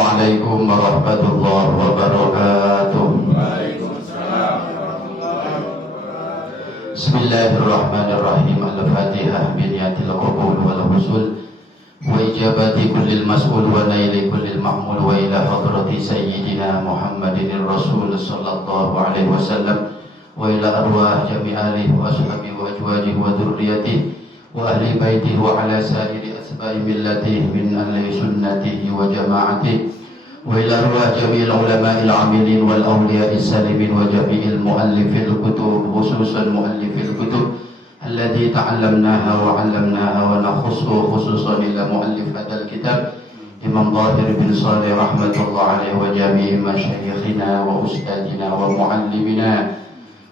Assalamualaikum warahmatullahi wabarakatuh. Bismillahirrahmanirrahim. Al-Fatihah biniyatil qabul wal husul wa ijabati kullil mas'ul wa naili kullil ma'mul wa ila hadrati sayyidina Muhammadin Rasul sallallahu alaihi wasallam wa ila arwah jami'alihi wa ashabihi wa ajwajihi wa dhurriyyatihi wa ahli baitihi wa ala sa'iri asba'i millatihi min ahli sunnatihi wa jama'atihi wa ila arwah jami'il ulama'il amilin wal awliya'is salimin wa jami'il muallifil kutub khususan muallifil kutub allati ta'allamnaha wa 'allamnaha wa nakhussu khususan ila muallif hadzal kitab Imam Tahir bin Shalih rahmatullah alaihi wa jami'i masyayikhina wa ustadina wa muallimina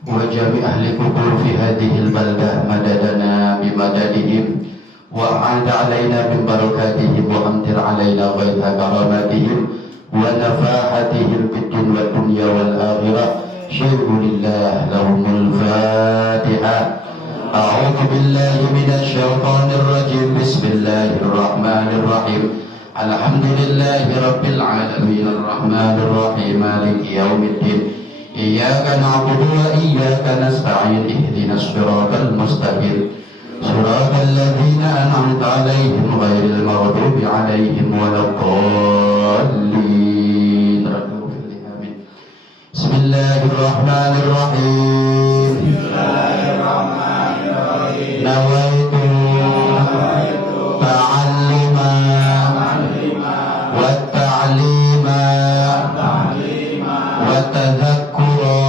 wa jami' ahli kubur fi hadhihi al-baldah madadana bimadadihim wa a'ada alaina min barakatihim wa amtir alaina ghaitha karamatihim wa nafahatihim fid dunya wal akhirah. Syukurillah lahumul Fatihah. A'udzu billahi minasy syaithanir rajim. Bismillahir rahmanir rahim. Alhamdulillahi rabbil alamin arrahmanir rahim maliki yaumiddin. Iyyaka na'budu wa iyyaka nasta'in ihdinas siratal mustaqim siratal ladzina an'amta 'alaihim ghairil maghdubi 'alaihim waladdallin. Amin. Bismillahirrahmanirrahim. Bismillahirrahmanirrahim. Nawaitu ta'alluma wa ta'lima wa tadhakkura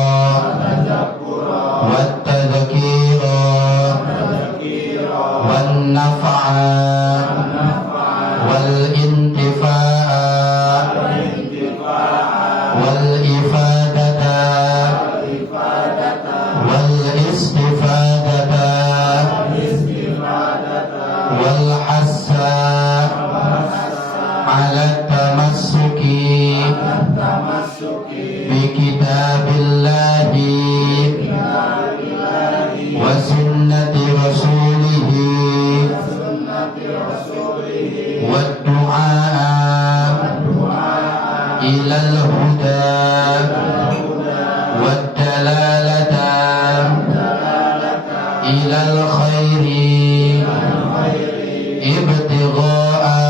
wa tadhkira wan naf'a wal intifa'a wal ifadata wal istifadata wal hassa ala tamassuki bi kitabillahi wa sunnati rasulihi wa du'a ilal huda wa dalalata ilal khairi ibtigha'a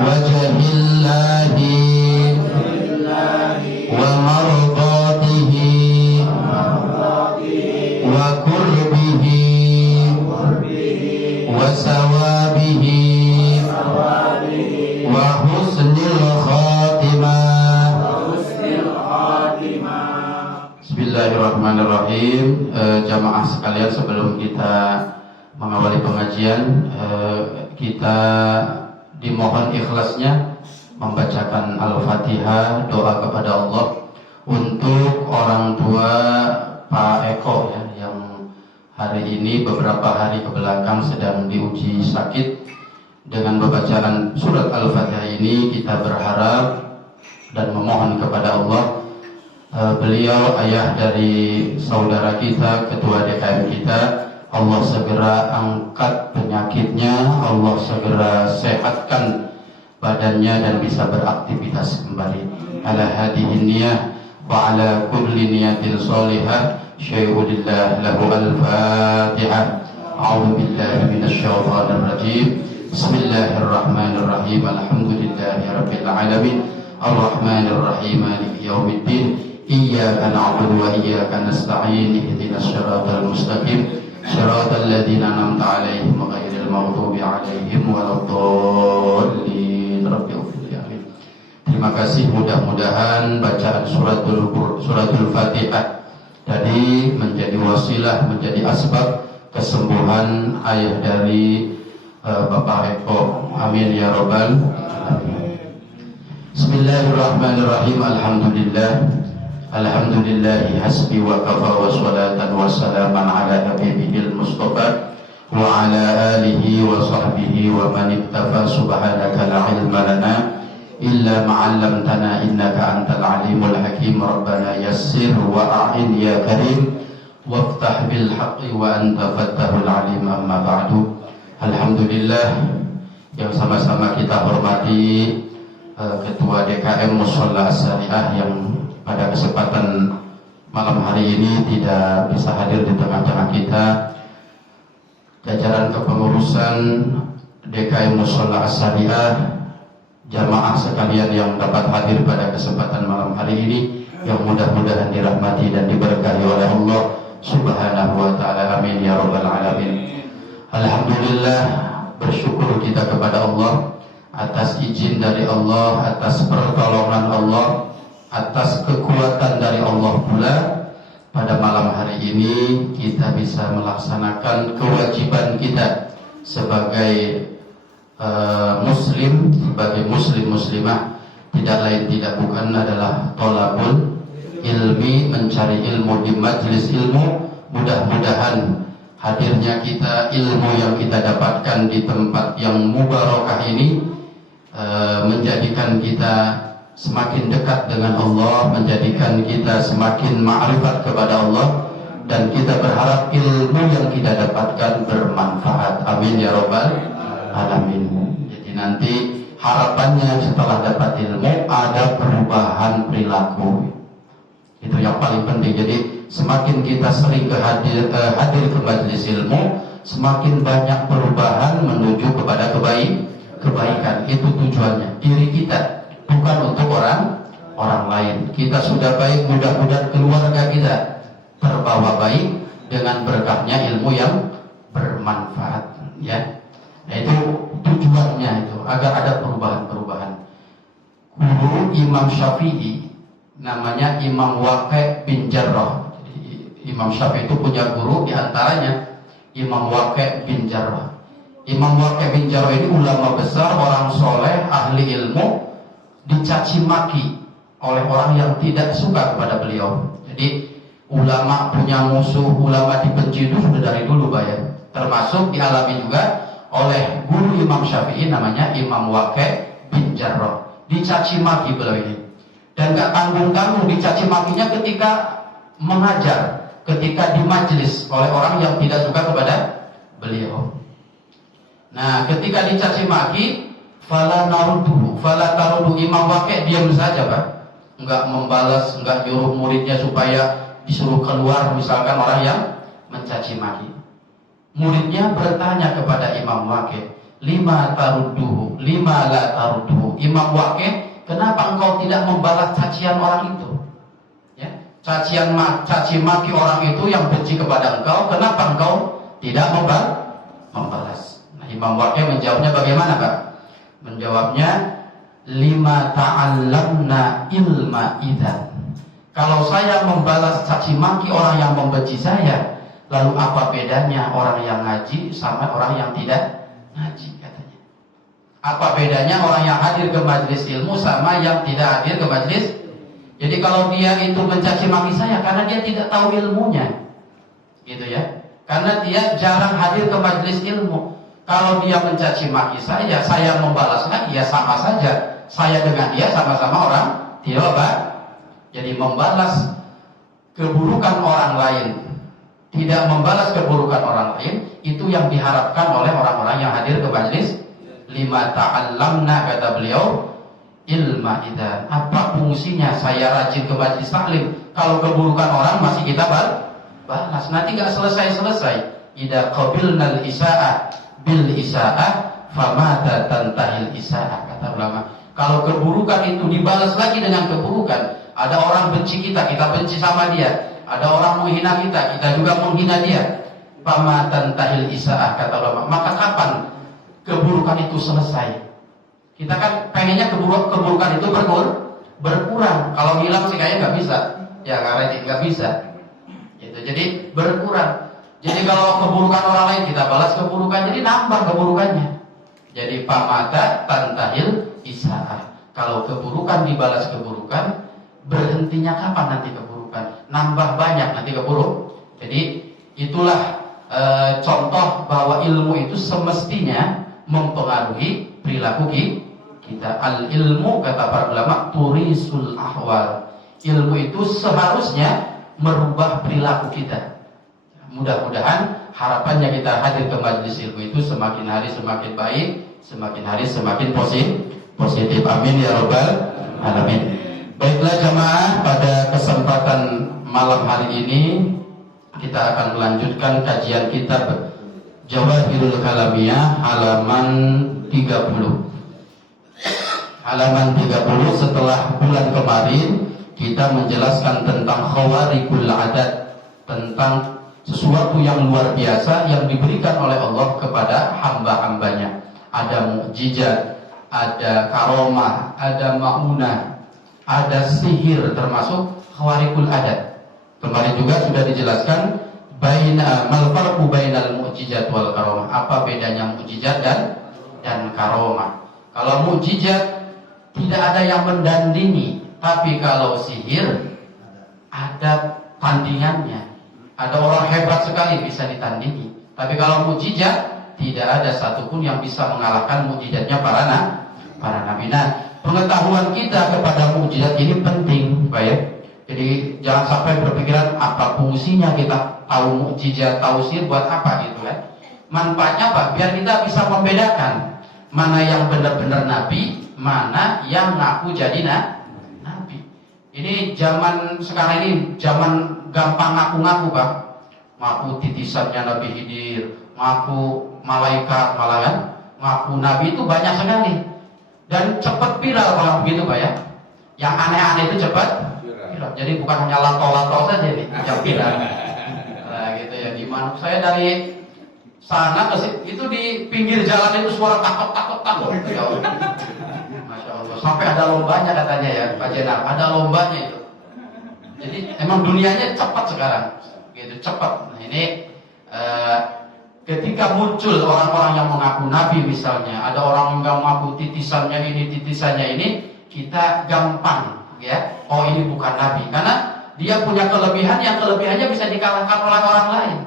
wajhillahi wa mardatihi wa qurbihi wa sawabihi wa husnil khatimah. Bismillahirrahmanirrahim. Jamaah sekalian, sebelum kita mengawali pengajian, kita dimohon ikhlasnya membacakan Al-Fatihah, doa kepada Allah untuk orang tua Pak Eko ya, yang hari ini beberapa hari kebelakang sedang diuji sakit. Dengan pembacaan surat Al-Fatihah ini kita berharap dan memohon kepada Allah, beliau ayah dari saudara kita, ketua DKM kita, Allah segera angkat penyakitnya, Allah segera sehatkan badannya dan bisa beraktivitas kembali. Ala hadihin niyah wa ala kulli niyatin sholihah. Syai'ulillah lahu al-Fatihah. A'udzu billahi minasy syaithanir rajim. Bismillahirrahmanirrahim. Alhamdulillahi rabbil alamin. Arrahmanir rahim. Maliki yaumiddin. Iyyaka na'budu wa iyyaka nasta'in. Ihdinas siratal mustaqim. Siratal ladzina an'amta 'alaihim ghairil maghdubi 'alaihim waladdallin. Amin. Terima kasih. Mudah-mudahan bacaan suratul Fatihah tadi menjadi wasilah, menjadi asbab kesembuhan ayah dari Bapak Eko. Amin ya rabbal alamin. Bismillahirrahmanirrahim. Alhamdulillahi hasbi wa kafa wa salatan wa salaman ala habibihil mustafa wa ala alihi wa sahbihi wa man iktafa. Subhanaka la ilma lana illa ma'allamtana innaka antal alimul hakim. Rabbana yassir wa a'in ya karim waftah bil haqqi wa anta fattahul alim. Amma ba'du. Alhamdulillah yang sama-sama kita hormati Ketua DKM Mushola As-Syariah yang pada kesempatan malam hari ini tidak bisa hadir di tengah-tengah kita, jajaran kepengurusan DKM Mushola As-Syariah, jamaah sekalian yang dapat hadir pada kesempatan malam hari ini, yang mudah-mudahan dirahmati dan diberkahi oleh Allah Subhanahu wa ta'ala, amin ya rabbal alamin. Alhamdulillah, bersyukur kita kepada Allah atas izin dari Allah, atas pertolongan Allah, atas kekuatan dari Allah pula. Pada malam hari ini kita bisa melaksanakan kewajiban kita sebagai muslim, sebagai muslimah, tidak lain tidak bukan adalah thalabul ilmi, mencari ilmu di majelis ilmu. Mudah-mudahan hadirnya kita, ilmu yang kita dapatkan di tempat yang mubarakah ini menjadikan kita semakin dekat dengan Allah, menjadikan kita semakin ma'rifat kepada Allah, dan kita berharap ilmu yang kita dapatkan bermanfaat, amin ya rabbal alamin. Jadi nanti harapannya setelah dapat ilmu ada perubahan perilaku, itu yang paling penting. Jadi semakin kita sering hadir ke majelis ilmu, semakin banyak perubahan menuju kepada kebaikan. Itu tujuannya, diri kita, bukan untuk orang lain. Kita sudah baik, mudah-mudahan keluarga kita terbawa baik dengan berkahnya ilmu yang bermanfaat, ya. Nah, itu tujuannya, itu agar ada perubahan-perubahan. Guru Imam Syafi'i namanya Imam Waqi' bin Jarrah. Jadi, Imam Syafi'i itu punya guru, diantaranya Imam Waqi' bin Jarrah. Imam Waqi' bin Jarrah ini ulama besar, orang soleh, ahli ilmu, dicaci maki oleh orang yang tidak suka kepada beliau. Jadi ulama punya musuh, ulama dibenci itu sudah dari dulu, Pak, ya. Termasuk dialami juga oleh guru Imam Syafi'i namanya Imam Waqi' bin Jarrah. Dicaci maki beliau ini, dan gak tanggung-tanggung dicaci makinya ketika mengajar, ketika di majelis oleh orang yang tidak suka kepada beliau. Nah, ketika dicaci maki, fala tarudu, Imam Waqi' diam saja, Pak. Enggak membalas, enggak nyuruh muridnya supaya disuruh keluar, misalkan orang yang mencaci maki. Muridnya bertanya kepada Imam Waqi', lima la taruduhu. Imam Waqi', kenapa engkau tidak membalas cacian orang itu? Ya, caci maki orang itu yang benci kepada engkau, kenapa engkau tidak membalas? Nah, Imam Waqi' menjawabnya bagaimana, Pak? Menjawabnya, lima ta'allamna ilma idzan. Kalau saya membalas caci maki orang yang membenci saya, lalu apa bedanya orang yang ngaji sama orang yang tidak ngaji, katanya. Apa bedanya orang yang hadir ke majelis ilmu sama yang tidak hadir ke majelis? Jadi kalau dia itu mencaci maki saya karena dia tidak tahu ilmunya, gitu ya. Karena dia jarang hadir ke majelis ilmu. Kalau dia mencaci maki saya membalas lagi, ya sama saja. Saya dengan dia sama-sama orang tidak apa. Jadi membalas keburukan orang lain, tidak membalas keburukan orang lain, itu yang diharapkan oleh orang-orang yang hadir ke majelis. Lima ta'allamna, kata beliau, ilma idzan. Apa fungsinya saya rajin ke majelis taklim kalau keburukan orang masih kita balas? Nanti gak selesai-selesai. Idza qabilnal isa'ah bil isa'ah famata tantahil isa'ah, kata ulama. Kalau keburukan itu dibalas lagi dengan keburukan, ada orang benci kita benci sama dia. Ada orang menghina kita juga menghina dia. Famata tantahil isa'ah, kata ulama. Maka kapan keburukan itu selesai? Kita kan pengennya keburukan itu berkurang. Kalau hilang sih kayaknya nggak bisa. Ya karena nggak bisa. Gitu. Jadi berkurang. Jadi kalau keburukan orang lain kita balas keburukan, jadi nambah keburukannya. Jadi pamata tantahil isa'ah. Kalau keburukan dibalas keburukan, berhentinya kapan nanti keburukan? Nambah banyak nanti keburuk. Jadi itulah contoh bahwa ilmu itu semestinya mempengaruhi perilaku kita. Al ilmu, kata para ulama, turisul ahwal. Ilmu itu seharusnya merubah perilaku kita. Mudah-mudahan harapannya kita hadir ke majelis ilmu itu semakin hari semakin baik, semakin hari semakin positif. Amin ya rabbal alamin. Baiklah jamaah, pada kesempatan malam hari ini kita akan melanjutkan kajian kitab Jawahirul Kalamiyah halaman 30. Halaman 30 setelah bulan kemarin kita menjelaskan tentang khawarikul adat, tentang sesuatu yang luar biasa yang diberikan oleh Allah kepada hamba-hambanya. Ada mukjizat, ada karomah, ada maunah, ada sihir, termasuk khawarikul adat. Kemarin juga sudah dijelaskan mal farqu bainal mukjizat wal karomah. Apa bedanya mukjizat dan karomah? Kalau mukjizat tidak ada yang mendandingi, tapi kalau sihir ada tandingannya. Ada orang hebat sekali bisa ditandingi. Tapi kalau mukjizat tidak ada satupun yang bisa mengalahkan mukjizatnya para nabi. Nah, pengetahuan kita kepada mukjizat ini penting, Pak ya. Jadi jangan sampai berpikiran apa fungsinya kita tahu mukjizat, tahu sihir buat apa gitu kan. Manfaatnya apa? Biar kita bisa membedakan mana yang benar-benar nabi, mana yang ngaku jadi nabi. Ini zaman sekarang ini zaman gampang ngaku-ngaku, Pak. Ngaku titisannya Nabi Khidir, ngaku malaikat, malah kan ngaku nabi itu banyak sekali. Dan cepat viral kalau begitu, Pak ya. Yang aneh-aneh itu cepat viral. Jadi bukan hanya lato-lato saja nih, yang viral. Nah, gitu ya. Di mana saya dari sana ke situ, itu di pinggir jalan itu suara takut. Ya Allah. Masya Allah. Sampai ada lombanya katanya ya, Pak Jenab. Ada lombanya itu. Jadi emang dunianya cepat sekarang, gitu cepat. Nah, ini ketika muncul orang-orang yang mengaku nabi misalnya, ada orang yang mengaku titisannya ini, kita gampang ya. Oh ini bukan nabi, karena dia punya kelebihan yang kelebihannya bisa dikalahkan oleh orang lain.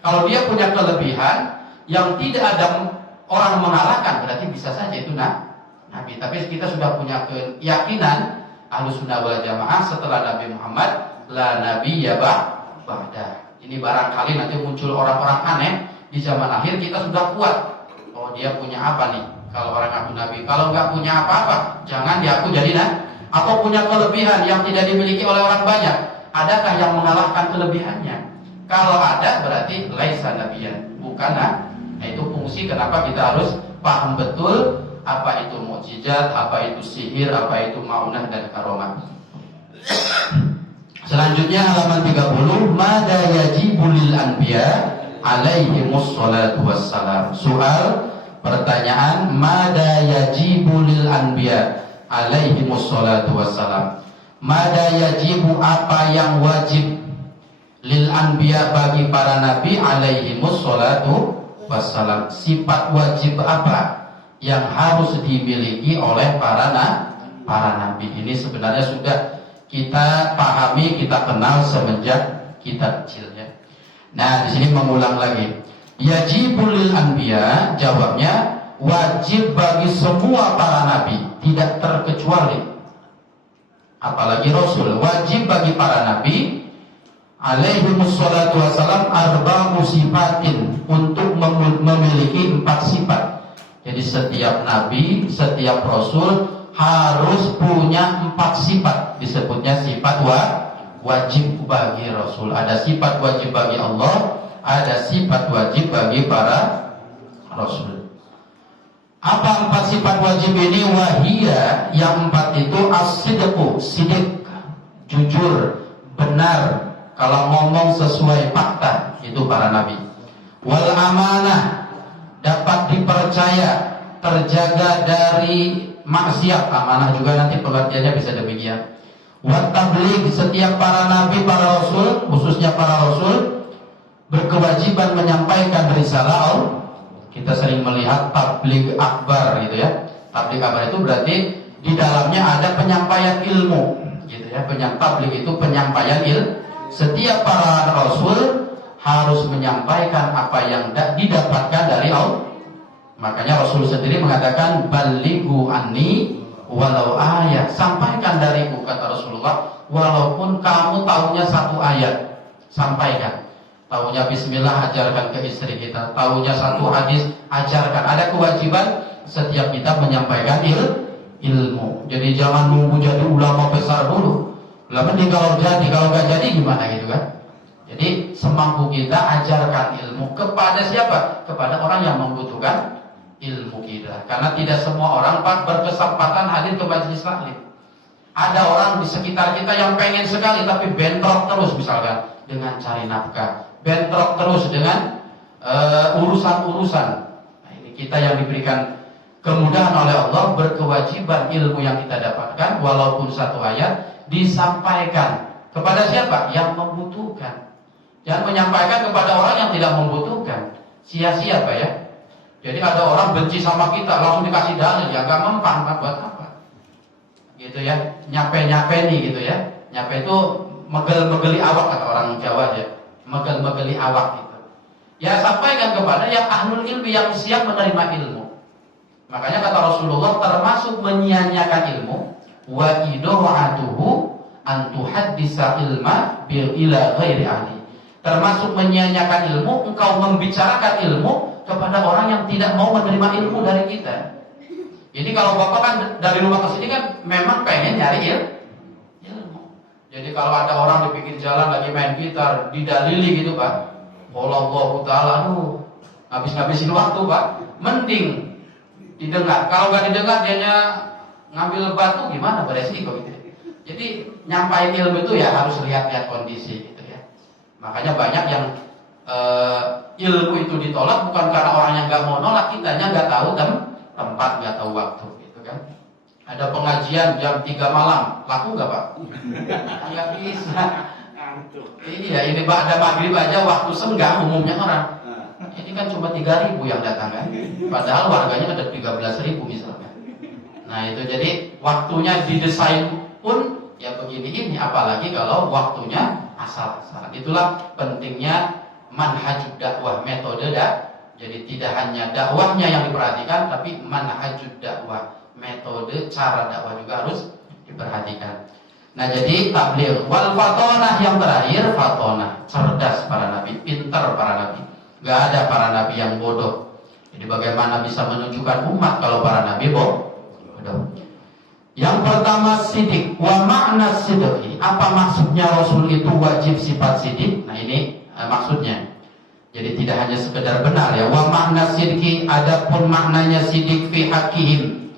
Kalau dia punya kelebihan yang tidak ada orang mengalahkan, berarti bisa saja itu nabi. Tapi kita sudah punya keyakinan Ahlussunnah wal Jamaah setelah Nabi Muhammad la nabiyya ba'da. Ini barangkali nanti muncul orang-orang aneh di zaman akhir, kita sudah kuat. Oh dia punya apa nih? Kalau orang ngaku nabi, kalau nggak punya apa-apa, jangan diaku jadi nabi. Atau punya kelebihan yang tidak dimiliki oleh orang banyak, adakah yang mengalahkan kelebihannya? Kalau ada berarti laisa nabiyan, bukan nabi. Nah itu fungsi kenapa kita harus paham betul apa itu mukjizat, apa itu sihir, apa itu maunah dan karomah. Selanjutnya halaman 30, mada yajibu lil anbiya alaihimus salatu wassalam. Soal pertanyaan, mada yajibu lil anbiya alaihimus salatu wassalam. Mada yajibu, apa yang wajib, lil anbiya bagi para nabi alaihimus salatu wassalam. Sifat wajib apa yang harus dimiliki oleh para nabi. Ini sebenarnya sudah kita pahami, kita kenal semenjak kita kecil ya. Nah, di sini mengulang lagi. Yajibul lil anbiya, jawabnya wajib bagi semua para nabi, tidak terkecuali. Apalagi rasul, wajib bagi para nabi alaihimus salatu wassalam arba'u sifatin, untuk memiliki 4 sifat. Jadi setiap nabi, setiap rasul harus punya 4 sifat. Disebutnya sifat wajib bagi rasul. Ada sifat wajib bagi Allah, ada sifat wajib bagi para rasul. Apa 4 sifat wajib ini? Wahia, yang 4 itu as-sidqu, sidik, jujur, benar. Kalau ngomong sesuai fakta, itu para nabi. Wal amanah, dapat dipercaya, terjaga dari maksiat. Amanah juga nanti pengertiannya bisa demikian. Wat tabligh, setiap para nabi, para rasul, khususnya para rasul, berkewajiban menyampaikan risalah Allah. Kita sering melihat tabligh akbar gitu ya. Tabligh akbar itu berarti di dalamnya ada penyampaian ilmu gitu ya. Tabligh itu penyampaian ilmu. Setiap para rasul harus menyampaikan apa yang didapatkan dari Allah. Makanya Rasul sendiri mengatakan balighu anni walau ayat, sampaikan dariku, kata Rasulullah, walaupun kamu tahunya 1 ayat, sampaikan. Tahunya bismillah, ajarkan ke istri kita. Tahunya 1 hadis, ajarkan. Ada kewajiban setiap kita menyampaikan ilmu. Jadi jangan nunggu jadi ulama besar dulu. Lah mending kalau nggak jadi gimana gitu kan? Jadi semampu kita ajarkan ilmu kepada siapa? Kepada orang yang membutuhkan ilmu kita. Karena tidak semua orang Pak berkesempatan hadir ke majelis taklim. Ada orang di sekitar kita yang pengen sekali tapi bentrok terus misalkan dengan cari nafkah, bentrok terus dengan urusan-urusan. Nah, ini kita yang diberikan kemudahan oleh Allah berkewajiban ilmu yang kita dapatkan walaupun satu ayat disampaikan kepada siapa? Yang membutuhkan. Jangan menyampaikan kepada orang yang tidak membutuhkan. Sia-sia Pak ya. Jadi ada orang benci sama kita langsung dikasih dalil ya gak mempan Pak, buat apa? Gitu ya. Nyape-nyape nih gitu ya. Nyape itu megel-megeli awak kata orang Jawa ya. Megel-megeli awak gitu. Ya sampaikan kepada yang ahlul ilmi yang siap menerima ilmu. Makanya kata Rasulullah termasuk menyia-nyiakan ilmu wa idawatuhu an tuhaddisa ilma bil ila ghairi ahli. Termasuk menyia-nyiakan ilmu, engkau membicarakan ilmu kepada orang yang tidak mau menerima ilmu dari kita. Jadi kalau Bapak kan dari rumah ke sini kan memang pengen nyari ilmu. Jadi kalau ada orang di pinggir jalan lagi main gitar, didalili gitu Pak. Allah Ta'ala, aduh, habis-habisin waktu Pak. Mending didengar. Kalau nggak didengar dianya ngambil batu gimana beresiko gitu. Jadi nyampain ilmu itu ya harus lihat-lihat kondisi gitu ya. Makanya banyak yang ilmu itu ditolak bukan karena orangnya nggak mau nolak, kitanya nggak tahu tempat, nggak tahu waktu gitu kan. Ada pengajian jam 3 malam, laku nggak Pak? Nggak bisa. Iya, ini Pak ada maghrib aja waktu senggang umumnya orang. Ini kan cuma 3.000 yang datang kan. Padahal warganya ada 13.000 misalnya. Nah itu jadi waktunya didesain pun ya begini ini, apalagi kalau waktunya asal-asalan. Itulah pentingnya manhajud dakwah, metode Jadi tidak hanya dakwahnya yang diperhatikan, tapi manhajud dakwah, metode cara dakwah juga harus diperhatikan. Nah jadi tabligh wal fatonah yang terakhir, fatonah, cerdas para nabi, pintar para nabi. Gak ada para nabi yang bodoh. Jadi bagaimana bisa menunjukkan umat kalau para nabi bodoh? Yang pertama sidik, wa makna sidqi. Apa maksudnya Rasul itu wajib sifat sidik? Nah ini maksudnya. Jadi tidak hanya sekedar benar ya. Wa makna sidqi, adapun maknanya sidik fi haqqihim.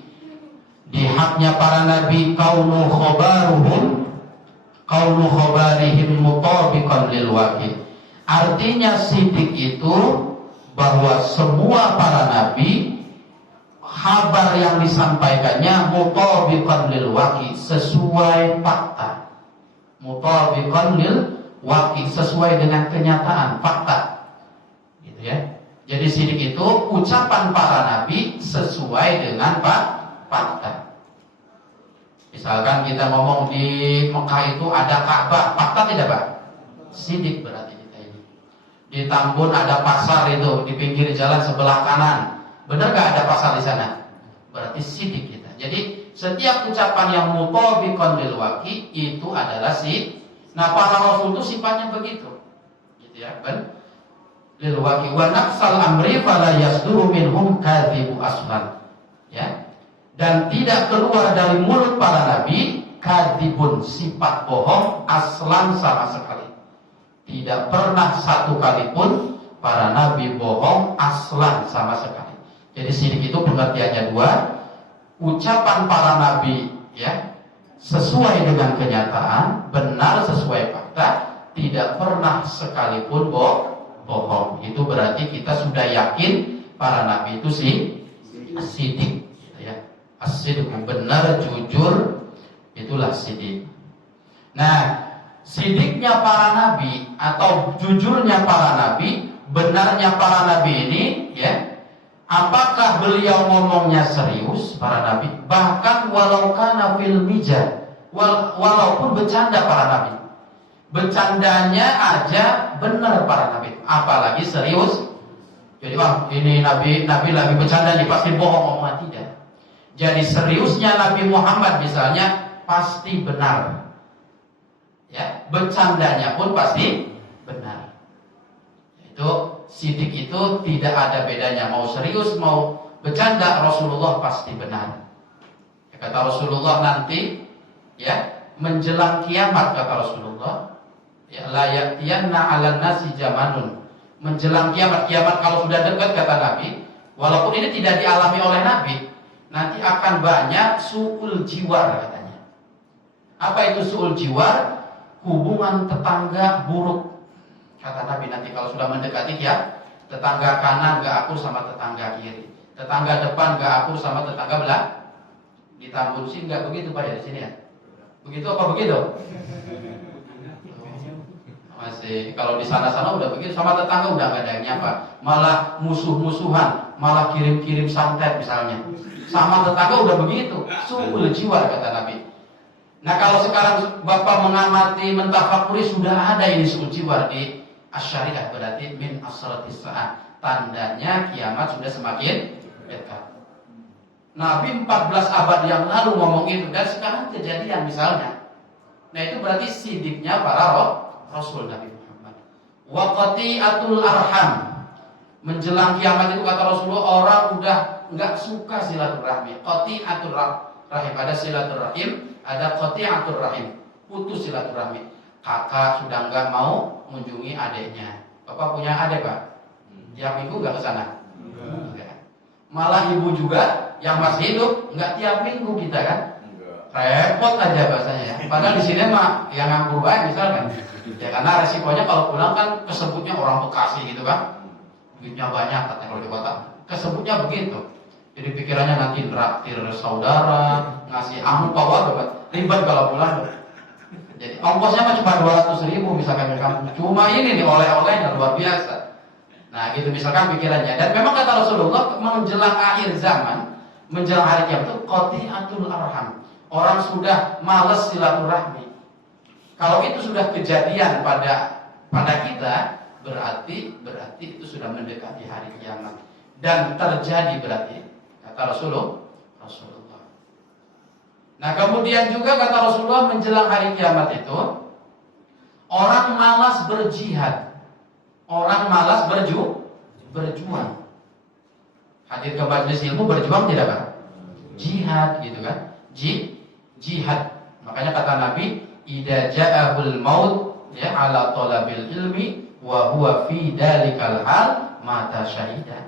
Di haknya para nabi kaunu khobarihim mutabiqan lil waqi'. Artinya sidik itu bahwa semua para nabi kabar yang disampaikannya mutabiqan lil waqi', sesuai fakta. Mutabiqan lil waqi', sesuai dengan kenyataan, fakta. Gitu ya. Jadi sidik itu ucapan para nabi sesuai dengan fakta. Misalkan kita ngomong di Mekah itu ada Ka'bah, fakta tidak Pak? Sidik berarti kita ini. Di Tambun ada pasar itu di pinggir jalan sebelah kanan. Benar gak ada pasar di sana? Berarti sidik kita. Jadi setiap ucapan yang mutabiqan lil waqi' itu adalah sidik. Nah para rasul itu sifatnya begitu. Gitu ya kan? Lil waqi' wa nafsal amri fala yasduru minhum kadzibu aslan. Ya. Dan tidak keluar dari mulut para nabi kadzibun, sifat bohong aslan sama sekali. Tidak pernah satu kali pun para nabi bohong aslan sama sekali. Jadi sidik itu pengertiannya dua, ucapan para nabi ya sesuai dengan kenyataan, benar sesuai fakta, tidak pernah sekalipun bohong. Itu berarti kita sudah yakin para nabi itu sidik, gitu ya. As-sidq, benar, jujur, itulah sidik. Nah, sidiknya para nabi atau jujurnya para nabi, benarnya para nabi ini ya, apakah beliau ngomongnya serius para nabi? Bahkan walau kana fil mizah, walaupun bercanda para nabi. Bercandanya aja benar para nabi, apalagi serius. Jadi wah ini nabi lagi bercanda nih, pasti bohong omongan, tidak. Jadi seriusnya Nabi Muhammad misalnya pasti benar. Ya, bercandanya pun pasti benar. Itu sidik itu tidak ada bedanya, mau serius mau bercanda, Rasulullah pasti benar. Kata Rasulullah nanti, ya, menjelang kiamat kata Rasulullah, ya, la ya'tiyanna 'alan nasi zamanun. Menjelang kiamat kalau sudah dekat kata Nabi, walaupun ini tidak dialami oleh Nabi, nanti akan banyak su'ul jiwar katanya. Apa itu su'ul jiwar? Hubungan tetangga buruk. Kata Nabi nanti kalau sudah mendekati ya, tetangga kanan gak akur sama tetangga kiri, tetangga depan gak akur sama tetangga belakang. Di Tambusin gak begitu Pak ya di sini ya? Begitu apa begitu? Masih kalau di sana-sana udah begitu, sama tetangga udah gak ada yang nyapa, malah musuh-musuhan, malah kirim-kirim santet misalnya. Sama tetangga udah begitu, su'ul jiwar kata Nabi. Nah kalau sekarang Bapak mengamati, mentafakuri, sudah ada ini su'ul jiwar di Asy-Syariah, berarti min asratis sa'ah, tandanya kiamat sudah semakin dekat. Nabi 14 abad yang lalu ngomong itu, dan sekarang kejadian misalnya. Nah itu berarti sidiknya para Rasul Nabi Muhammad. Wa qati'atul arham. Menjelang kiamat itu kata Rasulullah, orang udah nggak suka silaturahmi. Qati'atul rahim, ada silaturahim, ada qati'atul rahim, putus silaturahmi. Kakak sudah nggak mau mengunjungi adiknya. Bapak punya adik Pak? Tiap minggu nggak ke sana? Enggak. Malah ibu juga yang masih hidup nggak tiap minggu kita kan? Repot aja bahasanya ya. Padahal di sini mah yang nganggur baik misalkan. Ya karena resikonya kalau pulang kan kesebutnya orang Bekasi gitu kan. Duitnya banyak katanya kalau di kota. Kesebutnya begitu. Jadi pikirannya nanti traktir saudara, ngasih angpau apa, ribet kalau pulang. Jadi ongkosnya mah cuma 200.000 misalkan ke kampung. Cuma ini nih oleh-olehnya luar biasa. Nah gitu misalkan pikirannya. Dan memang kata Rasulullah menjelang akhir zaman, menjelang hari kiamat itu qati'atul arham. Orang sudah malas silaturahmi. Kalau itu sudah kejadian pada kita, berarti itu sudah mendekati hari kiamat. Dan terjadi berarti kata Rasulullah. Nah kemudian juga kata Rasulullah menjelang hari kiamat itu orang malas berjihad, orang malas berjuang. Hadir ke majelis ilmu berjuang tidak Pak? Jihad gitu kan? Jihad. Makanya kata Nabi, idza ja'ahul maut ya ala talabil ilmi wa huwa fi dalikal hal mata syahida.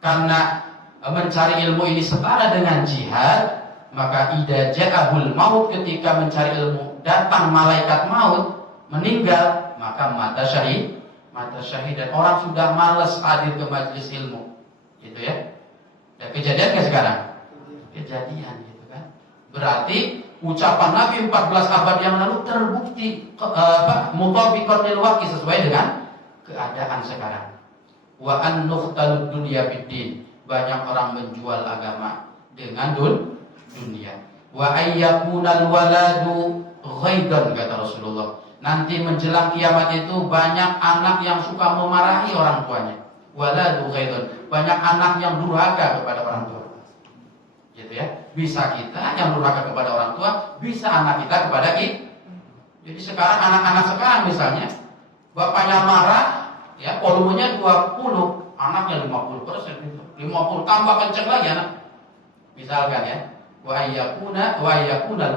Karena mencari ilmu ini setara dengan jihad, maka idza ja'ahul maut, ketika mencari ilmu datang malaikat maut meninggal, maka mata syahid. Dan orang sudah malas hadir ke majelis ilmu. Gitu ya. Dan kejadian ke sekarang? Kejadian gitu kan. Berarti ucapan Nabi 14 abad yang lalu terbukti mutabiqan lil waqi, sesuai dengan keadaan sekarang. Wa an nuqtalud dunya biddin. Banyak orang menjual agama dengan dunia. Wa ayyakunal waladu ghaidan kata Rasulullah. Nanti menjelang kiamat itu banyak anak yang suka memarahi orang tuanya. Waladu ghaidan. Banyak anak yang durhaka kepada orang tua. Gitu ya. Bisa kita yang durhaka kepada orang tua, bisa anak kita kepada kita. Jadi sekarang anak-anak sekarang misalnya bapaknya marah, ya volumenya 20, anaknya 50%, 50 tambah kenceng lagi anak. Misalkan ya, wa yakuna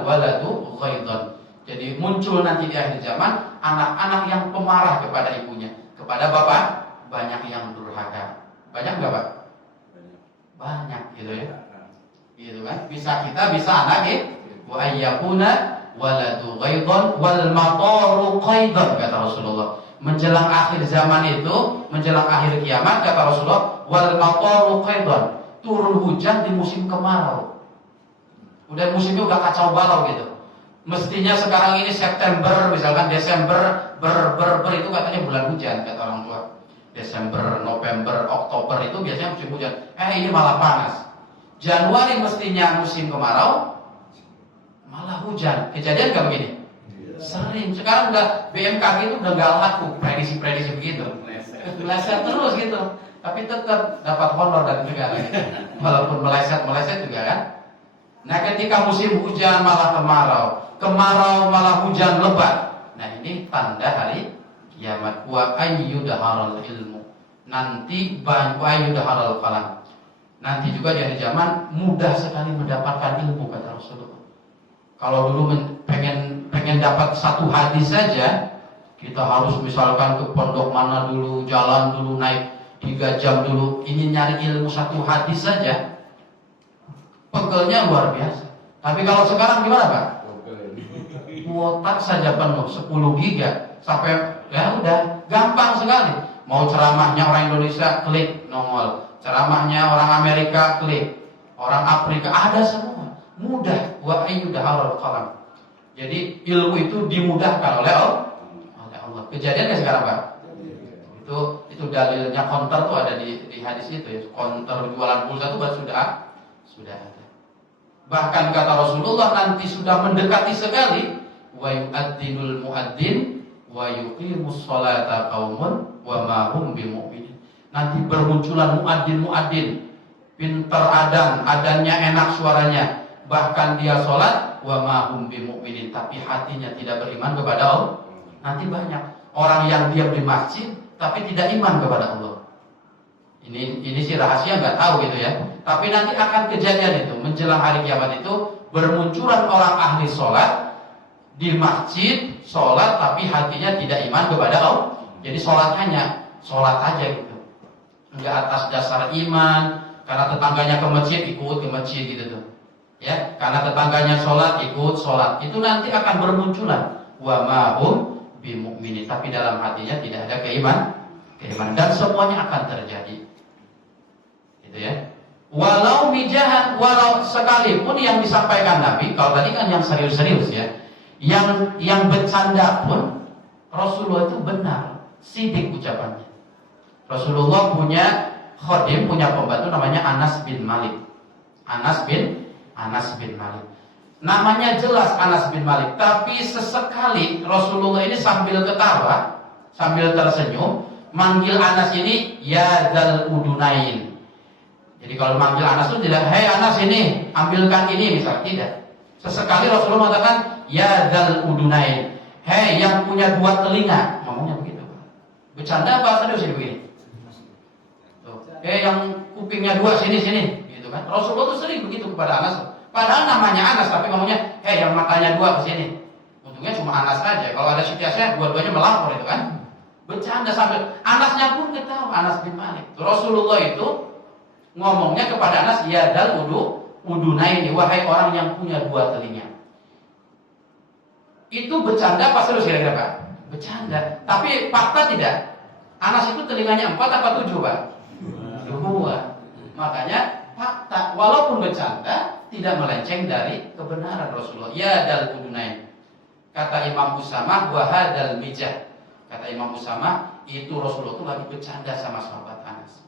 waladu ghaidan. Jadi muncul nanti di akhir zaman anak-anak yang pemarah kepada ibunya, kepada bapak banyak yang durhaka. Banyak enggak Pak? Banyak gitu ya. Gitu kan? Bisa kita, bisa anak ya. Wa yakuna waladu ghaidan wal mataru qaidan kata Rasulullah. Menjelang akhir zaman itu, menjelang akhir kiamat kata Rasulullah, wal mataru qaidan, turun hujan di musim kemarau. Udah musimnya udah kacau balau gitu. Mestinya sekarang ini September, misalkan Desember, ber itu katanya bulan hujan kata orang tua. Desember, November, Oktober itu biasanya musim hujan. Ini malah panas. Januari mestinya musim kemarau, malah hujan. Kejadian gak begini? Sering. Sekarang udah BMKG itu udah gak laku prediksi begitu. Meleset terus gitu. Tapi tetap dapat honor dari negara. Walaupun meleset juga kan. Nah ketika musim hujan malah kemarau malah hujan lebat. Nah ini tanda hari kiamat. Wa ayyudaharal ilmu. Nanti wa ayyudaharal qalam. Nanti juga di akhir zaman mudah sekali mendapatkan ilmu, kata Rasulullah. Kalau dulu pengen dapat satu hadis saja, kita harus misalkan ke pondok mana dulu, jalan dulu, naik 3 jam dulu. Ini nyari ilmu satu hadis saja, pegelnya luar biasa. Tapi kalau sekarang gimana Pak? Kuota saja penuh 10 giga sampai ya udah gampang sekali. Mau ceramahnya orang Indonesia, klik nongol. Ceramahnya orang Amerika, klik. Orang Afrika, ada semua. Mudah. Wa ayyudaharul qalam. Jadi ilmu itu dimudahkan oleh Allah. Kejadian nggak sekarang Pak? Itu dalilnya counter tuh ada di hadis itu ya. Counter jualan pulsa itu sudah ada. Bahkan kata Rasulullah nanti sudah mendekati sekali, wa yu'adzzinul mu'adzin wa yuqimus sholata qaumun wa ma hum bimu'minin. Nanti bermunculan muadzin, pinter adannya enak suaranya, bahkan dia sholat wa ma hum bimu'minin, tapi hatinya tidak beriman kepada Allah. Nanti banyak orang yang diam di masjid tapi tidak iman kepada Allah. Ini sih rahasia, nggak tahu gitu ya. Tapi nanti akan kejadian itu menjelang hari kiamat itu, bermunculan orang ahli sholat di masjid, sholat tapi hatinya tidak iman kepada Allah. Jadi sholat hanya sholat aja gitu, nggak atas dasar iman. Karena tetangganya ke masjid, ikut ke masjid gitu tuh ya. Karena tetangganya sholat, ikut sholat. Itu nanti akan bermunculan wa ma'hum bimu'minin, tapi dalam hatinya tidak ada keimanan. Dan semuanya akan terjadi gitu ya. Walau mijahan, walau sekalipun yang disampaikan Nabi, kalau tadi kan yang serius-serius ya, yang bercanda pun Rasulullah itu benar, sidik ucapannya. Rasulullah punya khodim, punya pembantu namanya Anas bin Malik. Anas bin Malik. Namanya jelas Anas bin Malik, tapi sesekali Rasulullah ini sambil ketawa, sambil tersenyum, manggil Anas ini ya dzal udunain. Jadi kalau manggil Anas itu tidak, hei Anas ini, ambilkan ini, misal tidak. Sesekali Rasulullah mengatakan ya dzal udunain, hei yang punya 2 telinga, ngomongnya begitu. Bercanda apa serius ini begini? Yang kupingnya 2 sini gitu kan. Rasulullah itu sering begitu kepada Anas. Padahal namanya Anas tapi ngomongnya, yang matanya 2 ke sini. Untungnya cuma Anas saja. Kalau ada situasinya dua-duanya melapor itu kan. Bercanda sambil Anasnya pun ketawa, Anas bin Malik. Rasulullah itu ngomongnya kepada Anas, ya dal udunaini, wahai orang yang punya 2 telinga. Itu bercanda apa serius kira-kira Pak? Bercanda. Tapi fakta tidak. Anas itu telinganya 4 apa 7 Pak? 2. Makanya fakta, walaupun bercanda, tidak melenceng dari kebenaran Rasulullah. Ya dal udunain. Kata Imam Usamah, wa hadal mijah. Kata Imam Usamah, itu Rasulullah itu lagi bercanda sama sahabat Anas.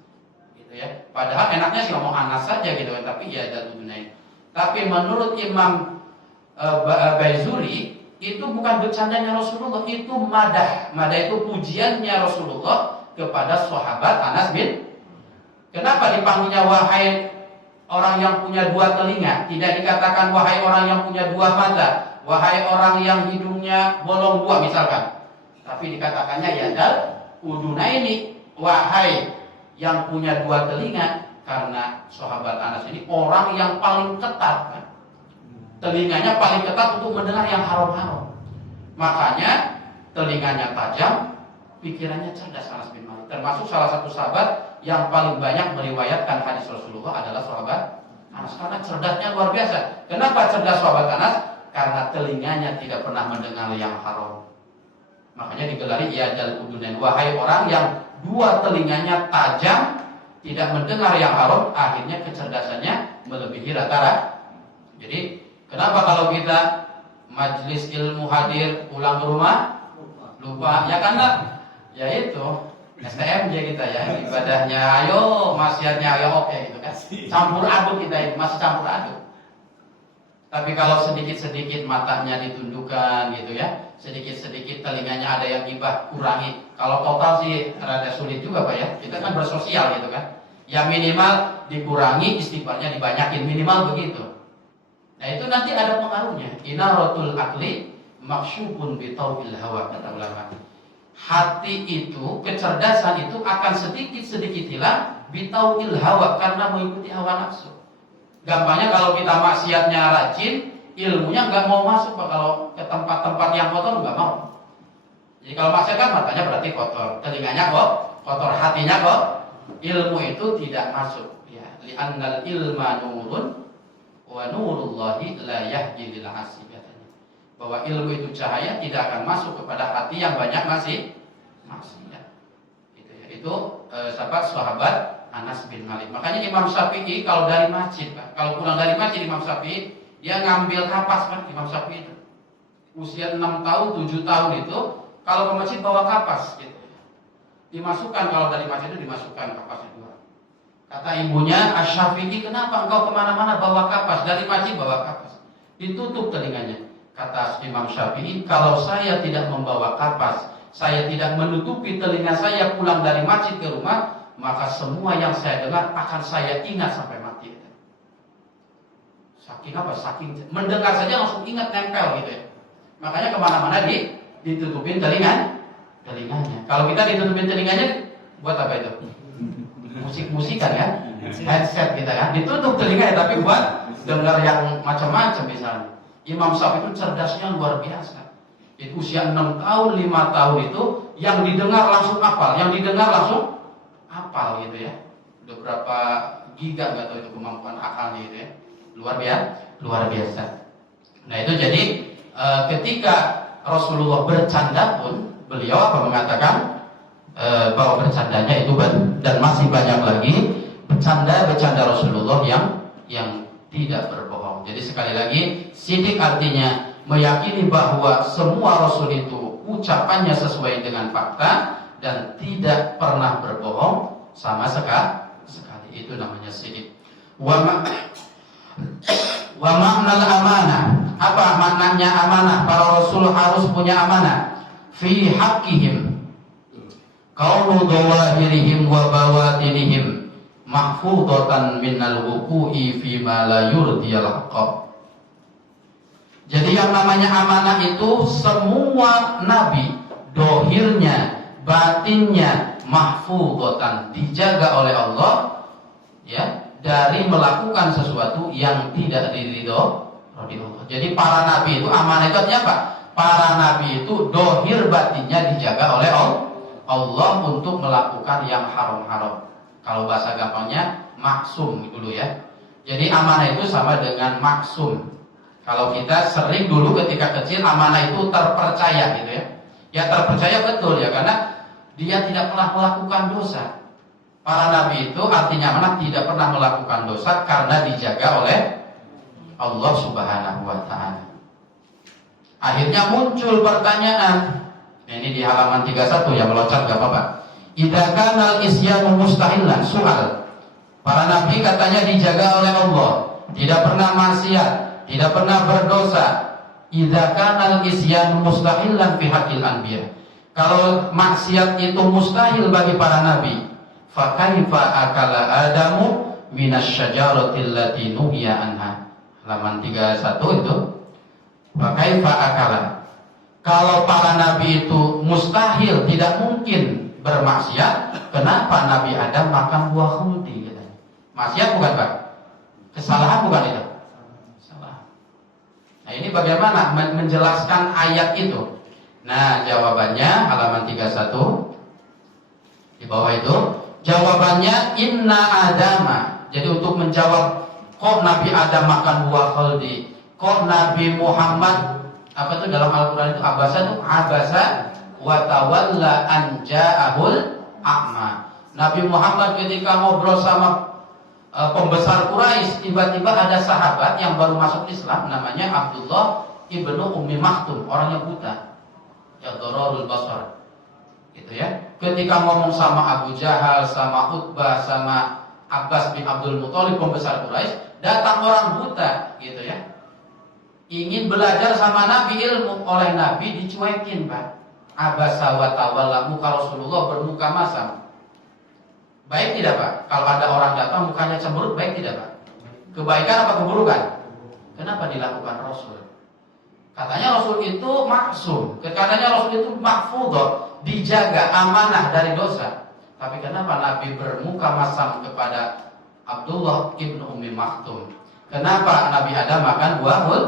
Gitu ya. Padahal enaknya sih ngomong Anas saja gitu kan, tapi ya dal udunain. Tapi menurut Imam Baizuri, itu bukan bercandanya Rasulullah, itu madah. Madah itu pujiannya Rasulullah kepada sahabat Anas bin. Kenapa dipanggilnya wahai orang yang punya 2 telinga? Tidak dikatakan wahai orang yang punya 2 mata, wahai orang yang hidungnya bolong 2 misalkan. Tapi dikatakannya ya dal udunaini, wahai yang punya 2 telinga, karena sahabat Anas ini orang yang paling ketat kan? Telinganya paling ketat untuk mendengar yang haram-haram. Makanya telinganya tajam, pikirannya cerdas Anas bin Malik. Termasuk salah satu sahabat yang paling banyak meriwayatkan hadis Rasulullah adalah sahabat Anas, karena cerdasnya luar biasa. Kenapa cerdas sahabat Anas? Karena telinganya tidak pernah mendengar yang haram. Makanya digelari ya dal udunain, wahai orang yang 2 telinganya tajam, tidak mendengar yang haram, akhirnya kecerdasannya melebihi rata-rata. Jadi kenapa kalau kita majelis ilmu hadir, pulang ke rumah lupa? Ya karena ya itu STMJ kita ya, ibadahnya ayo, maksiatnya ayo, oke gitu kan. Campur aduk kita ini, masih campur aduk. Tapi kalau sedikit-sedikit matanya ditundukkan gitu ya, sedikit-sedikit telinganya ada yang gibah, kurangi. Kalau total sih rada sulit juga Pak ya. Kita kan bersosial gitu kan. Ya minimal dikurangi, istighfarnya dibanyakin, minimal begitu. Nah itu nanti ada pengaruhnya. Inaratul akli maksyubun bitaubil hawa, kata ulama. Hati itu, kecerdasan itu akan sedikit-sedikit hilang bitauil hawa, karena mengikuti hawa nafsu. Gampangnya kalau kita maksiatnya rajin, ilmunya nggak mau masuk Pak. Kalau ke tempat-tempat yang kotor nggak mau. Jadi kalau maksiat kan matanya berarti kotor, telinganya kok kotor, hatinya kok, ilmu itu tidak masuk. Ya, li'annal ilma nurun wa nurullahi la yahdi lil hasib, katanya. Bahwa ilmu itu cahaya, tidak akan masuk kepada hati yang banyak maksiat. Gitu ya. Itu sahabat Anas bin Malik. Makanya Imam Syafi'i kalau dari masjid, Pak, kalau pulang dari masjid Imam Syafi'i, dia ngambil kapas, Pak. Imam Syafi'i itu usia 6 tahun, 7 tahun itu kalau ke masjid bawa kapas gitu. Dimasukkan, kalau dari masjid itu dimasukkan kapas itu. Kata ibunya, Asy-Syafi'i, kenapa engkau kemana-mana bawa kapas? Dari masjid bawa kapas. Ditutup telinganya. Kata Imam Syafi'i, kalau saya tidak membawa kapas, saya tidak menutupi telinga saya pulang dari masjid ke rumah, maka semua yang saya dengar akan saya ingat sampai mati. Saking apa? Saking mendengar saja langsung ingat, nempel gitu ya. Makanya kemana-mana ditutupin telinganya. Kalau kita ditutupin telinganya, buat apa itu? Musik-musikan kan? Headset kita kan? Ditutup telinganya, tapi buat dengar yang macam-macam misalnya. Imam Syafi'i itu cerdasnya luar biasa. Itu usia 6 tahun, 5 tahun itu yang didengar langsung hafal, gitu ya. Udah berapa giga nggak tahu itu kemampuan akalnya itu ya. Luar biasa. Nah itu jadi ketika Rasulullah bercanda pun beliau apa mengatakan bahwa bercandanya itu dan masih banyak lagi bercanda Rasulullah yang tidak berbohong. Jadi sekali lagi, sidik artinya meyakini bahwa semua Rasul itu ucapannya sesuai dengan fakta dan tidak pernah berbohong sama sekali. Itu namanya sidik. Wa ma'nal amanah. Apa maknanya amanah? Para Rasul harus punya amanah. Fi haqqihim qaulu dhawahirihim wa bawatinihim mahfudatan minal wuqu'i fi ma la yurdiyal haqq. Jadi yang namanya amanah itu semua nabi, dohirnya, batinnya mahfudatan, dijaga oleh Allah ya, dari melakukan sesuatu yang tidak diridho Allah. Jadi para nabi itu amanah itu artinya apa? Para nabi itu dohir batinnya dijaga oleh Allah untuk melakukan yang haram-haram. Kalau bahasa gampangnya maksum dulu ya. Jadi amanah itu sama dengan maksum. Kalau kita sering dulu ketika kecil amanah itu terpercaya gitu ya. Ya terpercaya betul ya, karena dia tidak pernah melakukan dosa. Para nabi itu artinya amanah tidak pernah melakukan dosa karena dijaga oleh Allah Subhanahu wa ta'ala. Akhirnya muncul pertanyaan. Ini di halaman 31 ya, meloncat gak apa-apa. Idza kana al-isyanu mustahilan, soal. Para nabi katanya dijaga oleh Allah, tidak pernah maksiat, tidak pernah berdosa. Idza kana al-isyanu mustahilan fi haqqil anbiya. Kalau maksiat itu mustahil bagi para nabi, fa kaifa akala adamu minasy-syajarati allati nuhiya anha. Halaman 31 itu. Fa kaifa akala. Kalau para nabi itu mustahil, tidak mungkin bermaksiat, kenapa Nabi Adam makan buah khuldi? Maksiat bukan Pak? Kesalahan bukan itu? Salah. Nah ini bagaimana menjelaskan ayat itu? Nah jawabannya halaman 31 di bawah itu. Jawabannya inna adama. Jadi untuk menjawab kok Nabi Adam makan buah khuldi, kok Nabi Muhammad apa itu dalam Al-Quran itu abasa wa tawalla an ja'ahul a'ma. Nabi Muhammad ketika ngobrol sama pembesar Quraisy, tiba-tiba ada sahabat yang baru masuk Islam namanya Abdullah ibnu Ummi Maktum, orang yang buta, ya dararul basar. Gitu ya. Ketika ngomong sama Abu Jahal, sama Utbah, sama Abbas bin Abdul Muthalib pembesar Quraisy, datang orang buta, gitu ya. Ingin belajar sama Nabi ilmu, oleh Nabi dicuekin Pak. Abasa wa tawalla, muka Rasulullah bermuka masam. Baik tidak Pak? Kalau ada orang datang mukanya cemberut, baik tidak Pak? Kebaikan apa keburukan? Kenapa dilakukan Rasul? Katanya Rasul itu maksum, katanya Rasul itu mahfudhah, dijaga amanah dari dosa. Tapi kenapa Nabi bermuka masam kepada Abdullah ibnu Ummi Maktum? Kenapa Nabi Adam makan buah hul?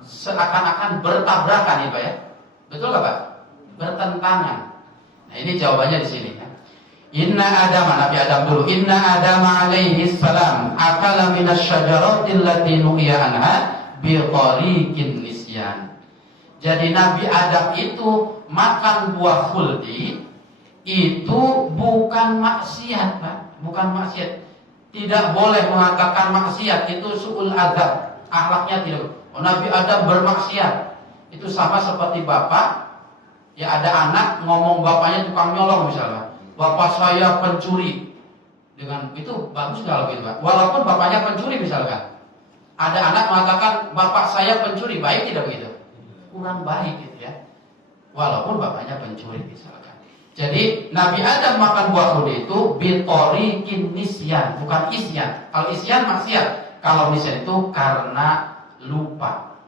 Seakan-akan bertabrakan ya Pak ya. Betul nggak Pak? Bertentangan. Nah ini jawabannya di sini ya. Inna Adam, Nabi Adam dulu. Inna Adam alaihi salam akala minas syajaratil lati nuhiya anha bi tariqin nisyan. Jadi Nabi Adam itu makan buah khuldi itu bukan maksiat Pak, bukan maksiat. Tidak boleh mengatakan maksiat, itu su'ul adab, akhlaknya tidak. Oh, Nabi Adam bermaksiat. Itu sama seperti bapak, ya ada anak ngomong bapaknya tukang nyolong misalnya. Bapak saya pencuri. Dengan itu bagus kalau gitu Pak. Walaupun bapaknya pencuri misalkan. Ada anak mengatakan bapak saya pencuri, baik tidak begitu? Kurang baik gitu ya. Walaupun bapaknya pencuri misalkan. Jadi Nabi Adam makan buah khuldi itu bitorikin nisyan, bukan isyan. Kalau isyan maksiat, kalau nisyan itu karena lupa.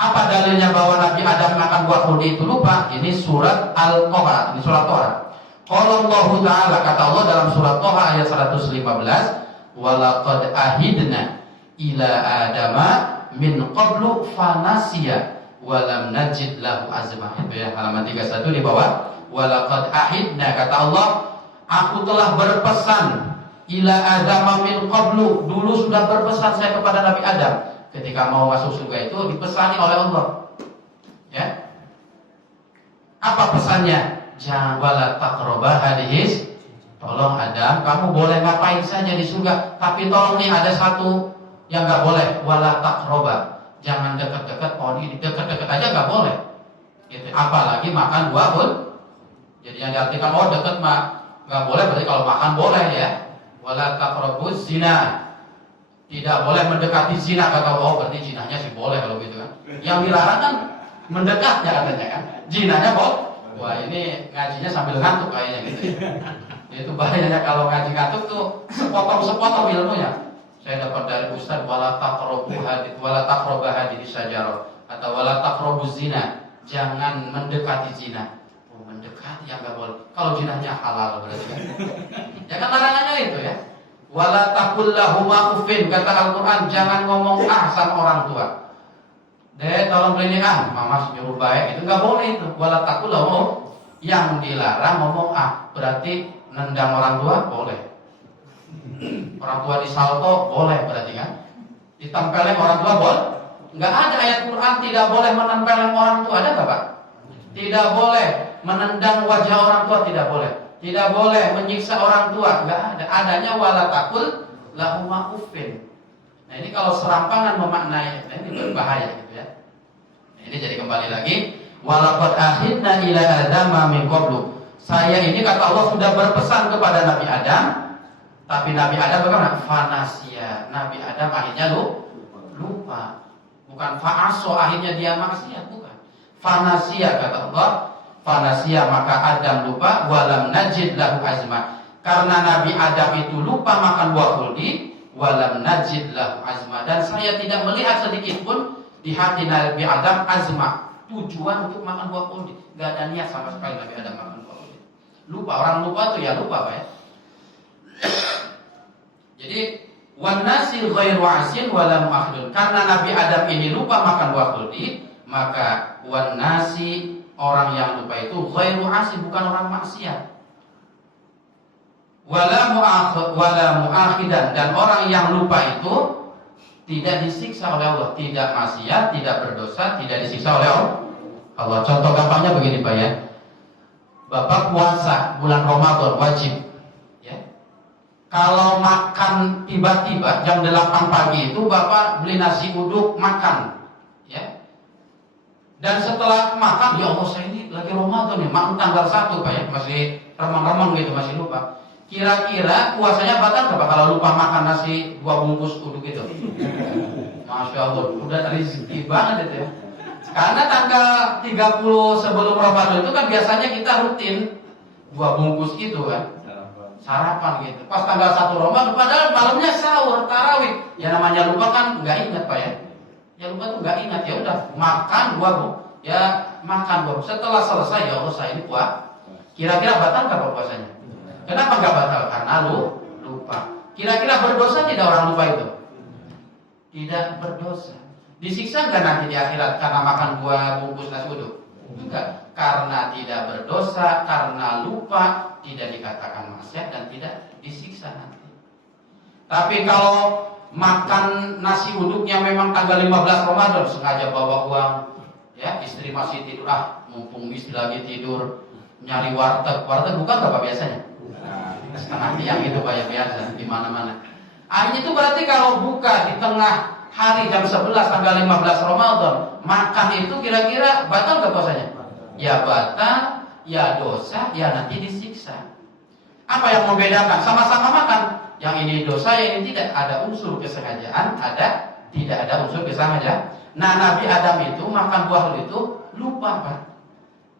Apa dalilnya bahwa Nabi Adam makan buah khuldi itu lupa? Ini surat Al-Toha, ini surat Toha. Qala Allah Ta'ala, kata Allah dalam surat Toha ayat 115, walaqad ahidna ila adama min qablu fanasiya walam najid lahu azma. Itu ya, halaman 31 di bawah. Walaqad ahidna, kata Allah, aku telah berpesan ila Adam min qablu, dulu sudah berpesan saya kepada Nabi Adam ketika mau masuk surga itu dipesani oleh Allah. Ya. Apa pesannya? Jangan wala taqraba hadis. Tolong Adam, kamu boleh ngapain saja di surga, tapi tolong nih ada satu yang enggak boleh, wala taqraba. Jangan dekat-dekat pohon ini, dekat-dekat aja enggak boleh. Gitu. Apalagi makan buah khuldi. Jadi yang diartikan dekat mah nggak boleh, berarti kalau makan boleh ya. Wala taqrabuz zina. Tidak boleh mendekati zina, kata berarti zinanya sih boleh kalau gitu kan. Yang dilarang kan mendekatnya katanya kan. Zinanya boleh. Wah ini ngajinya sambil ngantuk kayaknya gitu ya. Itu bahayanya kalau ngaji ngantuk tuh sepotong-sepotong ilmunya. Saya dapat dari Ustaz wala taqrabu hadis syajarah atau wala taqrabuz zina. Jangan mendekati zina. Mendekati yang nggak boleh. Kalau jinahnya halal berarti kan. Ya kan larangannya itu ya. Wala taqul lahuma uffin, kata Al-Qur'an, jangan ngomong sama orang tua. Tolong beli mama nyuruh baik, itu nggak boleh itu. Wala taqul lahum, yang dilarang ngomong berarti nendang orang tua boleh. Orang tua disalto boleh berarti kan. Ditempelin orang tua boleh. Nggak ada ayat Quran tidak boleh menempelin orang tua, ada nggak Pak? Tidak boleh menendang wajah orang tua, tidak boleh. Tidak boleh menyiksa orang tua, enggak ada. Adanya wala taqul lahuma uffin. Nah, ini kalau serampangan memaknai, ini berbahaya gitu ya. Nah, ini jadi kembali lagi, walaqad ahidna ila adama min qablu. Saya ini kata Allah sudah berpesan kepada Nabi Adam, tapi Nabi Adam bagaimana? Fanasia. Nabi Adam akhirnya lupa. Bukan fa'aso akhirnya dia maksiat, bukan. Fanasia kata Allah. Fanasia maka Adam lupa, walam najid lahu azma. Karena Nabi Adam itu lupa makan buah khuldi, walam najid lahu azma. Dan saya tidak melihat sedikit pun di hati Nabi Adam azma, tujuan untuk makan buah khuldi. Gak ada niat sama sekali Nabi Adam makan buah khuldi. Lupa, orang lupa tuh ya lupa Pak ya. Jadi wan nasi ghairu asin wala mu'akhidun. Karena Nabi Adam ini lupa makan buah khuldi, maka wan nasi, orang yang lupa itu ghairu asin, bukan orang maksiat. Wala mu'akhidan, dan orang yang lupa itu tidak disiksa oleh Allah, tidak maksiat, tidak berdosa, tidak disiksa oleh Allah. Contoh gampangnya begini Pak ya. Bapak puasa bulan Ramadan wajib. Ya. Kalau makan tiba-tiba jam 8 pagi itu Bapak beli nasi uduk makan. Ya. Dan setelah makan, ya Allah saya ini lagi Ramadan nih, makan tanggal 1 Pak ya, masih remang-remang gitu, masih lupa. Kira-kira puasanya batal nggak Pak kalau lupa makan nasi 2 bungkus uduk itu? Masya Allah, udah rezeki banget itu ya. Karena tanggal 30 sebelum Ramadan itu kan biasanya kita rutin 2 bungkus itu kan, sarapan gitu. Pas tanggal 1 Ramadan, padahal malamnya sahur, tarawih. Ya namanya lupa kan nggak ingat Pak ya. Ya lupa tuh nggak ingat, ya udah makan 2 ya makan 2. Setelah selesai ya Allah saya ini puasa. Kira-kira batal nggak puasanya? Kenapa nggak batal? Karena lupa. Kira-kira berdosa tidak orang lupa itu? Tidak berdosa. Disiksa nggak nanti di akhirat karena makan buah bungkus nasi uduk? Enggak. Karena tidak berdosa, karena lupa, tidak dikatakan maksiat dan tidak disiksa nanti. Tapi kalau makan nasi uduknya memang tanggal 15 Ramadan, sengaja bawa uang, ya istri masih tidur, mumpung istri lagi tidur, nyari warteg buka nggak Pak biasanya? Setengah tiang itu Pak ya biasa di mana-mana. Ini itu berarti kalau buka di tengah hari jam 11 tanggal 15 Ramadan, makan itu kira-kira batal nggak puasanya? Ya batal, ya dosa, ya nanti disiksa. Apa yang membedakan? Sama-sama makan. Yang ini dosa, yang ini tidak. Ada unsur kesengajaan, tidak ada unsur kesengajaan. Nah, Nabi Adam itu makan buah itu lupa, Pak.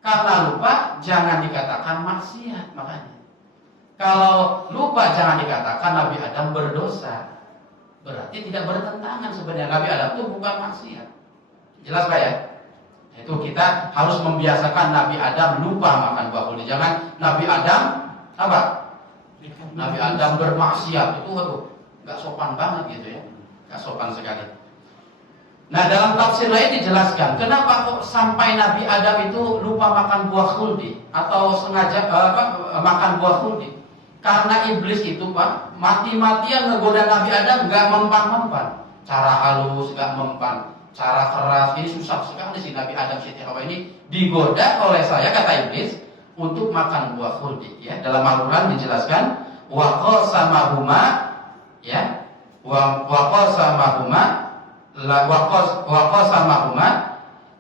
Karena lupa, jangan dikatakan maksiat, makanya. Kalau lupa, jangan dikatakan Nabi Adam berdosa. Berarti tidak bertentangan sebenarnya. Nabi Adam itu bukan maksiat. Jelas, Pak ya? Itu kita harus membiasakan Nabi Adam lupa makan buah kuldi. Jangan Nabi Adam apa? Nabi Adam bermaksiat itu nggak sopan banget gitu ya, nggak sopan sekali. Nah dalam tafsir lain dijelaskan kenapa kok sampai Nabi Adam itu lupa makan buah khuldi atau sengaja makan buah khuldi. Karena iblis itu Pak mati-matian ngegoda Nabi Adam nggak mempan-mempan, cara halus nggak mempan, cara keras ini susah sekali si Nabi Adam Siti Hawa ini digoda oleh saya kata iblis untuk makan buah khuldi. Ya dalam Al-Quran dijelaskan wa qasamahuma ya wa qasamahuma wa qasamahuma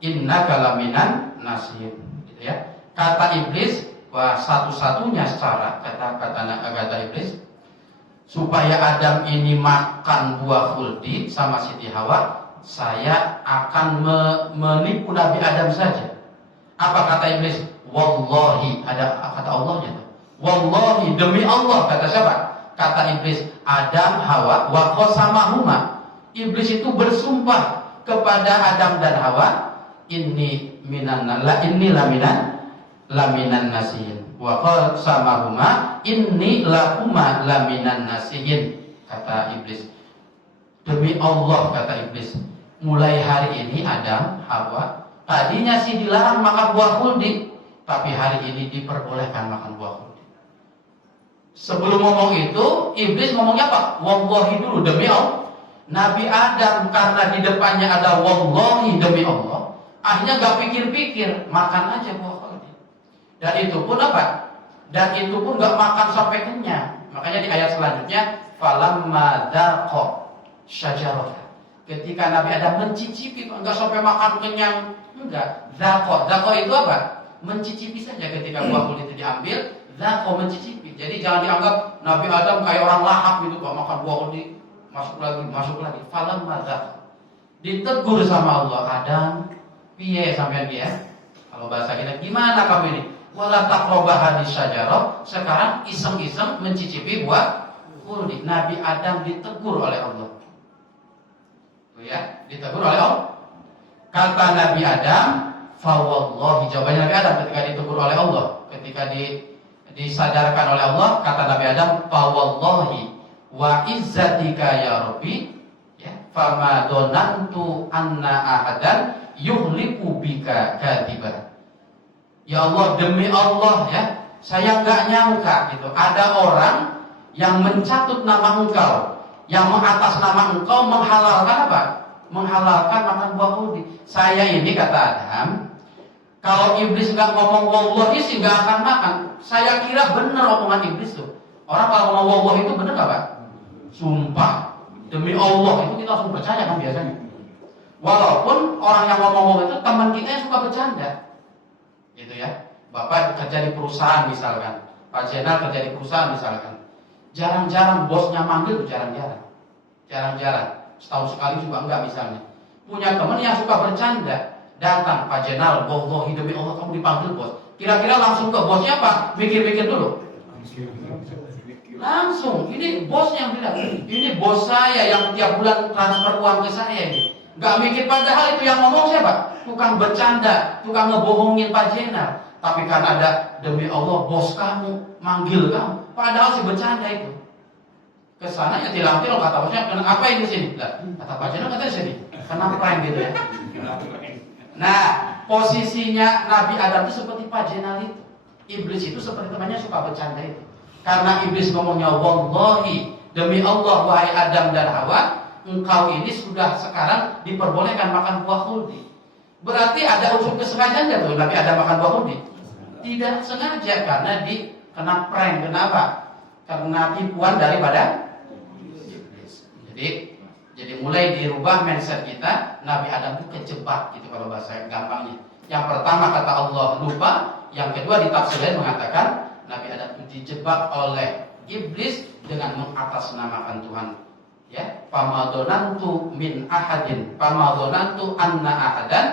innaka laminan nasihin gitu ya. Kata iblis wah satu-satunya cara kata iblis supaya Adam ini makan buah khuldi sama Siti Hawa, saya akan menipu Nabi Adam saja. Apa kata iblis? Wallahi, ada kata Allahnya tuh. Wallahi, demi Allah, kata siapa? Kata iblis, Adam, Hawa, wa qasamahuma. Iblis itu bersumpah kepada Adam dan Hawa, inni laminan nasihin. Wa qasamahuma, inni lakuma laminan nasihin. Kata iblis. Demi Allah, kata iblis, mulai hari ini Adam, Hawa, tadinya sih dilarang makan buah khuldi, tapi hari ini diperbolehkan makan buah khuldi. Sebelum ngomong itu, iblis ngomongnya apa? Wallahi dulu, demi Allah. Nabi Adam karena di depannya ada wallahi demi Allah, akhirnya gak pikir-pikir, makan aja buah khuldi. Dan itu pun apa? Dan itu pun gak makan sampai kenyang. Makanya di ayat selanjutnya, falamma dhaqa syajarah. Ketika Nabi Adam mencicipi, enggak sampai makan kenyang, enggak. Dhaqa itu apa? Mencicipi saja ketika buah khuldi itu diambil, dhaqa mencicipi. Jadi jangan dianggap Nabi Adam kayak orang lahap gitu, Pak, makan buah khuldi, masuk lagi. Falamma dhaqa. Ditegur sama Allah, Adam, piye sampean dia? Kalau bahasa kita, gimana kamu ini? Wala taqraba hadis syajarah. Sekarang iseng-iseng mencicipi buah khuldi. Nabi Adam ditegur oleh Allah. Ya, ditegur oleh Allah. Kata Nabi Adam, fa wallahi, jawabannya Nabi Adam ketika ditegur oleh Allah, ketika disadarkan oleh Allah, kata Nabi Adam, fa wallahi wa izzatika ya Rabbi, ya, fama donantu anna ahadan yuhliku bika kadiba. Ya Allah, demi Allah ya, saya enggak nyangka gitu, ada orang yang mencatut nama engkau, yang mengatas nama engkau menghalalkan apa? Menghalalkan makan buah khuldi. Saya ini kata Adam, kalau iblis nggak ngomong wallahi sih nggak akan makan. Saya kira benar omongan iblis tuh. Orang kalau ngomong wallahi itu benar nggak Pak? Sumpah demi Allah itu kita langsung percaya kan biasanya. Walaupun orang yang ngomong itu teman kita yang suka bercanda, gitu ya. Bapak kerja di perusahaan misalkan, Pak Jenal kerja di perusahaan misalkan. Jarang-jarang bosnya manggil, jarang-jarang. Setahun sekali juga enggak misalnya. Punya teman yang suka bercanda, datang Pak Jenal, wallahi demi Allah kamu dipanggil bos. Kira-kira langsung ke bosnya apa? Mikir-mikir dulu. Langsung, ini bosnya yang bilang, ini bos saya yang tiap bulan transfer uang ke saya ini. Enggak mikir, padahal itu yang ngomong siapa? Tukang bercanda, tukang ngebohongin Pak Jenal. Tapi karena ada demi Allah bos kamu manggil kamu, padahal si bercanda itu. Kesana ya tilang-tilang kata bosnya, kenapa ini sini? Lah, kata Pak Jenderal katanya sini. Kenapa prank gitu ya? Nah, posisinya Nabi Adam itu seperti Pak Jenderal itu. Iblis itu seperti temannya suka bercanda itu. Karena iblis ngomongnya, wallahi, demi Allah wahai Adam dan Hawa, engkau ini sudah sekarang diperbolehkan makan buah khuldi. Berarti ada unsur kesengajaan nggak tuh Nabi Adam makan buah khuldi? Tidak sengaja, karena kena prank. Kenapa? Karena tipuan daripada iblis. Jadi mulai dirubah mindset kita. Nabi Adam itu kejebak gitu kalau bahasa gampangnya. Yang pertama kata Allah lupa, yang kedua ditafsirkan mengatakan Nabi Adam itu dijebak oleh iblis dengan mengatasnamakan Tuhan. Ya, famadonantu min ahadin, famadonantu anna ahadan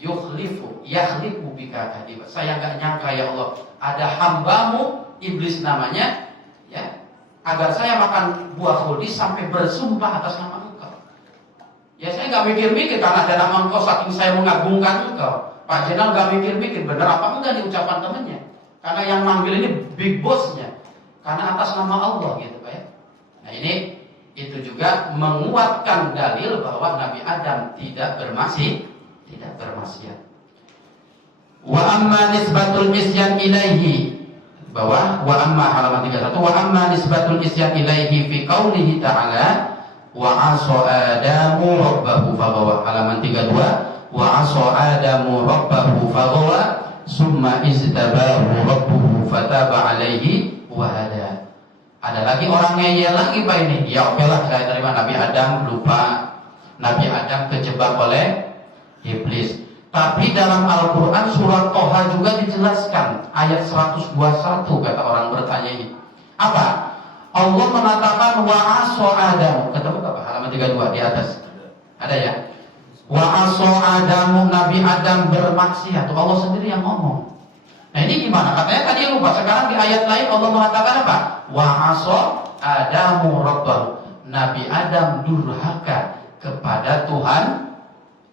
yakhlifu bika kadiba. Saya nggak nyangka ya Allah, ada hambamu iblis namanya, ya, agar saya makan buah khuldi sampai bersumpah atas nama engkau. Ya saya nggak mikir-mikir karena ada nama engkau, saking saya mengagungkan engkau. Pak Jenderal nggak mikir-mikir benar apa enggak diucapkan temannya. Karena yang manggil ini big bossnya, karena atas nama Allah gitu Pak ya. Nah ini itu juga menguatkan dalil bahwa Nabi Adam tidak bermaksiat. Wa amma nisbatul isyan ilaihi, bahwa wa amma halaman 31, wa amma nisbatul isyan ilaihi fi qaulihi ta'ala wa 'asa adamu rabbahu faghawa, halaman 32, wa 'asa adamu rabbahu faghawa summa iztabahu rabbuhu fataba alaihi wa hada. Ada lagi orang ngeyel lagi Pak ini. Ya oke lah, saya terima Nabi Adam lupa, Nabi Adam kejebak oleh iblis. Tapi dalam Al-Quran surat Toha juga dijelaskan ayat 121 kata orang bertanya ini. Apa? Allah mengatakan wa 'asa Adam. Ketemu apa? Halaman 32 di atas. Ada ya? Wa 'asa Adamu, Nabi Adam bermaksiat. Allah sendiri yang ngomong. Nah ini gimana? Katanya tadi lupa. Sekarang di ayat lain Allah mengatakan apa? Wa 'asa Adamu rabbahu. Nabi Adam durhaka kepada Tuhan.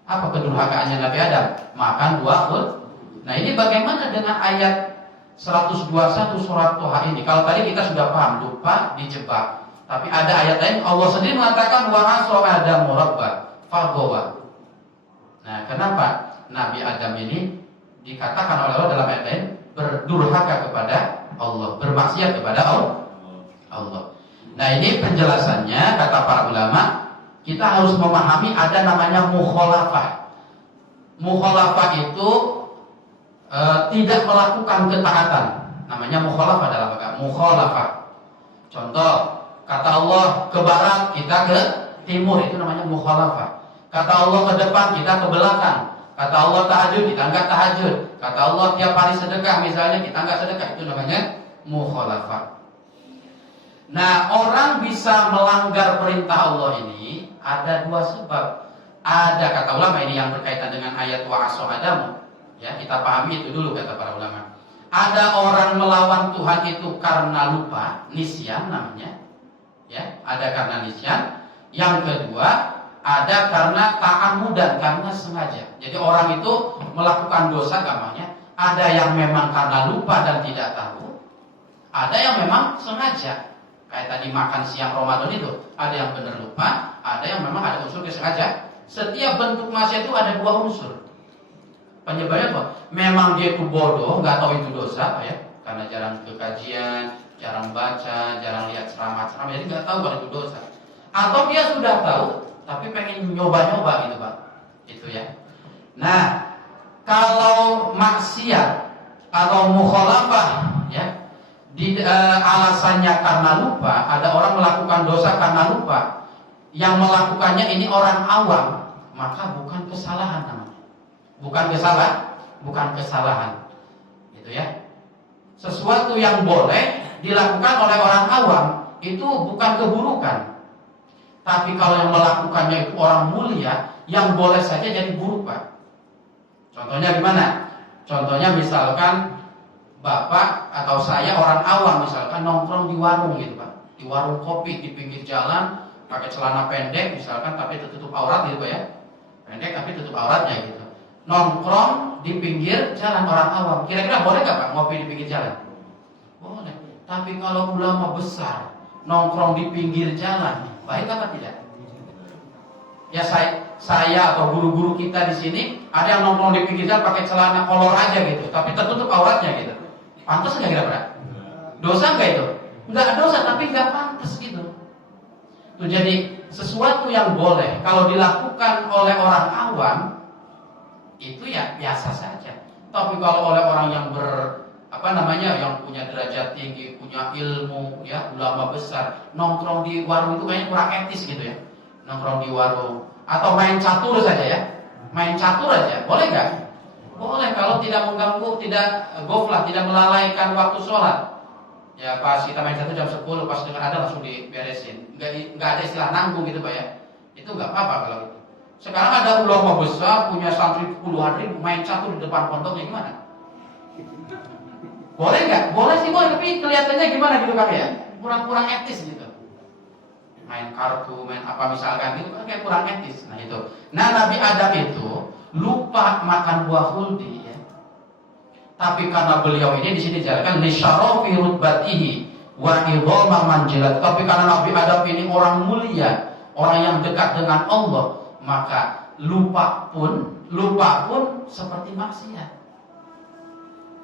Apa kedurhakaannya Nabi Adam? Makan buah khuldi. Nah ini bagaimana dengan ayat 121 surat Toha ini? Kalau tadi kita sudah paham, lupa, dijebak. Tapi ada ayat lain Allah sendiri mengatakan wa 'asa Adamu rabbahu faghawa. Nah kenapa Nabi Adam ini dikatakan oleh Allah dalam ayat lain berdurhaka kepada Allah, bermaksiat kepada Allah. Nah ini penjelasannya kata para ulama, kita harus memahami ada namanya mukhalafah. Mukhalafah itu tidak melakukan ketaatan. Namanya mukhalafah dalam agama. Mukhalafah. Contoh, kata Allah ke barat, kita ke timur, itu namanya mukhalafah. Kata Allah ke depan, kita ke belakang. Kata Allah tahajud, kita enggak tahajud. Kata Allah tiap hari sedekah, misalnya kita enggak sedekah, itu namanya mukhalafah. Nah, orang bisa melanggar perintah Allah ini ada dua sebab. Ada kata ulama ini yang berkaitan dengan ayat wa 'asa Adamu. Ya, kita pahami itu dulu kata para ulama. Ada orang melawan Tuhan itu karena lupa, nisyan namanya. Ya, ada karena nisyan. Yang kedua, ada karena ta'amudan, karena sengaja. Jadi orang itu melakukan dosa gampangnya. Ada yang memang karena lupa dan tidak tahu. Ada yang memang sengaja. Kayak tadi makan siang Ramadan itu, ada yang benar lupa, ada yang memang ada unsur kesengajaan. Setiap bentuk maksiat itu ada dua unsur. Penyebabnya apa? Memang dia itu bodoh, nggak tahu itu dosa, ya, karena jarang ke kajian, jarang baca, jarang lihat ceramah-ceramah, jadi nggak tahu kalau itu dosa. Atau dia sudah tahu, tapi pengen nyoba-nyoba gitu Pak, itu ya. Nah, kalau maksiat, kalau mukhalafah, ya. Alasannya karena lupa, ada orang melakukan dosa karena lupa. Yang melakukannya ini orang awam, maka bukan kesalahan namanya. Bukan kesalahan. Gitu ya. Sesuatu yang boleh dilakukan oleh orang awam itu bukan keburukan. Tapi kalau yang melakukannya itu orang mulia, yang boleh saja jadi buruk, Pak. Contohnya gimana? Contohnya misalkan Bapak atau saya orang awam misalkan nongkrong di warung gitu Pak, di warung kopi di pinggir jalan, pakai celana pendek misalkan tapi tertutup aurat gitu Pak ya, pendek tapi tutup auratnya gitu. nongkrong di pinggir jalan orang awam. Kira-kira boleh nggak Pak ngopi di pinggir jalan? Boleh. Tapi kalau ulama besar nongkrong di pinggir jalan, baik apa tidak? Ya saya atau guru-guru kita di sini ada yang nongkrong di pinggir jalan pakai celana kolor aja gitu, tapi tertutup auratnya gitu. Pantas nggak kira-kira? Dosa nggak itu? Nggak dosa, tapi nggak pantas gitu. Tuh, jadi sesuatu yang boleh kalau dilakukan oleh orang awam itu ya biasa saja. Tapi kalau oleh orang yang yang punya derajat tinggi, punya ilmu, ya ulama besar, nongkrong di warung itu kayaknya kurang etis gitu ya. Nongkrong di warung atau main catur saja ya. Main catur aja, boleh nggak? Boleh kalau tidak mengganggu, tidak goflah, tidak melalaikan waktu sholat. Ya pas kita main catur jam 10, pas dengan ada langsung diberesin. Nggak ada istilah nanggung gitu Pak ya. Itu nggak apa-apa kalau gitu. Sekarang ada ulama besar punya santri puluhan ribu main catur di depan pondoknya, gimana? Boleh nggak? Boleh sih boleh, tapi kelihatannya gimana gitu Pak ya? Kurang etis gitu. Main kartu, main apa misalkan gitu kan kayak kurang etis. Nah itu. Nah Nabi Adam itu lupa makan buah khuldi ya. Tapi karena beliau ini di sini dijelaskan li syarafi rutbatihi wa idhama manjilat. Tapi karena Nabi Adam ini orang mulia, orang yang dekat dengan Allah, maka lupa pun seperti maksiat.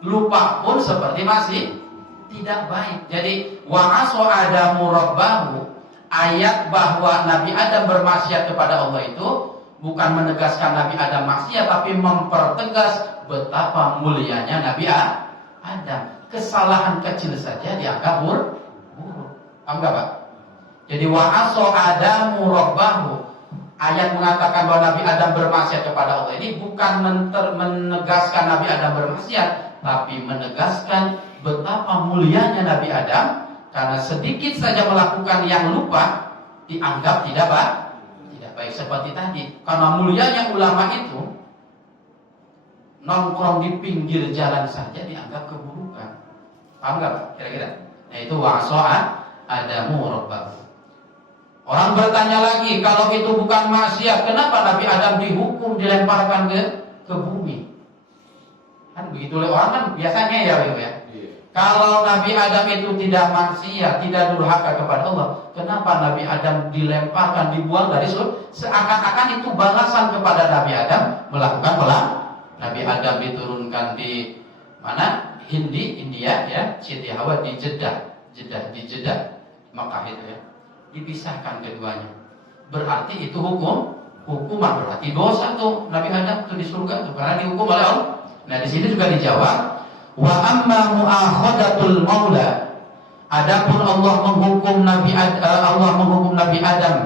Lupa pun seperti masih tidak baik. Jadi wa aso adamu rabbahu, ayat bahwa Nabi Adam bermaksiat kepada Allah itu bukan menegaskan Nabi Adam maksiat, tapi mempertegas betapa mulianya Nabi Adam. Kesalahan kecil saja dianggap buruk. Paham nggak Pak? Jadi wa aso adamu rabbahu, ayat mengatakan bahwa Nabi Adam bermaksiat kepada Allah ini bukan menegaskan Nabi Adam bermaksiat, tapi menegaskan betapa mulianya Nabi Adam. Karena sedikit saja melakukan yang lupa dianggap tidak baik seperti tadi. Karena mulianya ulama itu, nongkrong di pinggir jalan saja dianggap keburukan. Paham nggak Pak? Kira-kira? Nah itu wa'aso'a adamu rabbahu. Orang bertanya lagi, kalau itu bukan maksiat, kenapa Nabi Adam dihukum dilemparkan ke bumi? Kan begitu orang kan biasanya ya. Kalau Nabi Adam itu tidak maksiat, tidak durhaka kepada Allah, kenapa Nabi Adam dilemparkan, dibuang dari surga? Seakan-akan itu balasan kepada Nabi Adam melakukan Nabi Adam diturunkan di mana? India ya, Siti Hawa di Jeddah, Makkah itu ya. Dipisahkan keduanya. Berarti itu hukuman, berarti dosa tuh Nabi Adam itu di surga tuh karena dihukum oleh Allah. Nah, di sini juga dijawab, wa amma mu'akhadatul maula, adapun Allah menghukum Nabi Adam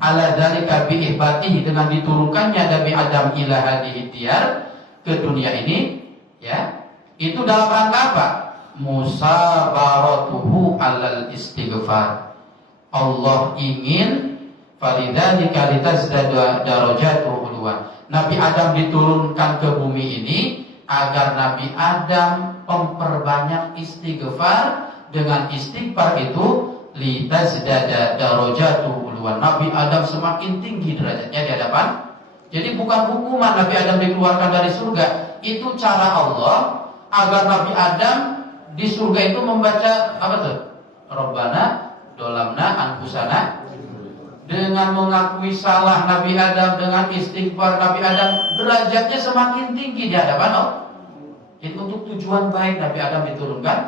ala dzalika bi ihbatihi, dengan diturunkannya Nabi Adam ila hadhihi diyar, ke dunia ini ya. Itu dalam rangka apa? Musabaratuhu alal istighfar. Allah ingin falidzalika litazdada darajatuhu uluwan. Nabi Adam diturunkan ke bumi ini agar Nabi Adam memperbanyak istighfar. Dengan istighfar itu litazdada darajatuhu uluwan. Nabi Adam semakin tinggi derajatnya di hadapan. Jadi bukan hukuman Nabi Adam dikeluarkan dari surga, itu cara Allah agar Nabi Adam di surga itu membaca apa tuh? Rabbana dolamna anfusana. Dengan mengakui salah Nabi Adam, dengan istighfar Nabi Adam, derajatnya semakin tinggi di hadapan Allah. Jadi untuk tujuan baik Nabi Adam diturunkan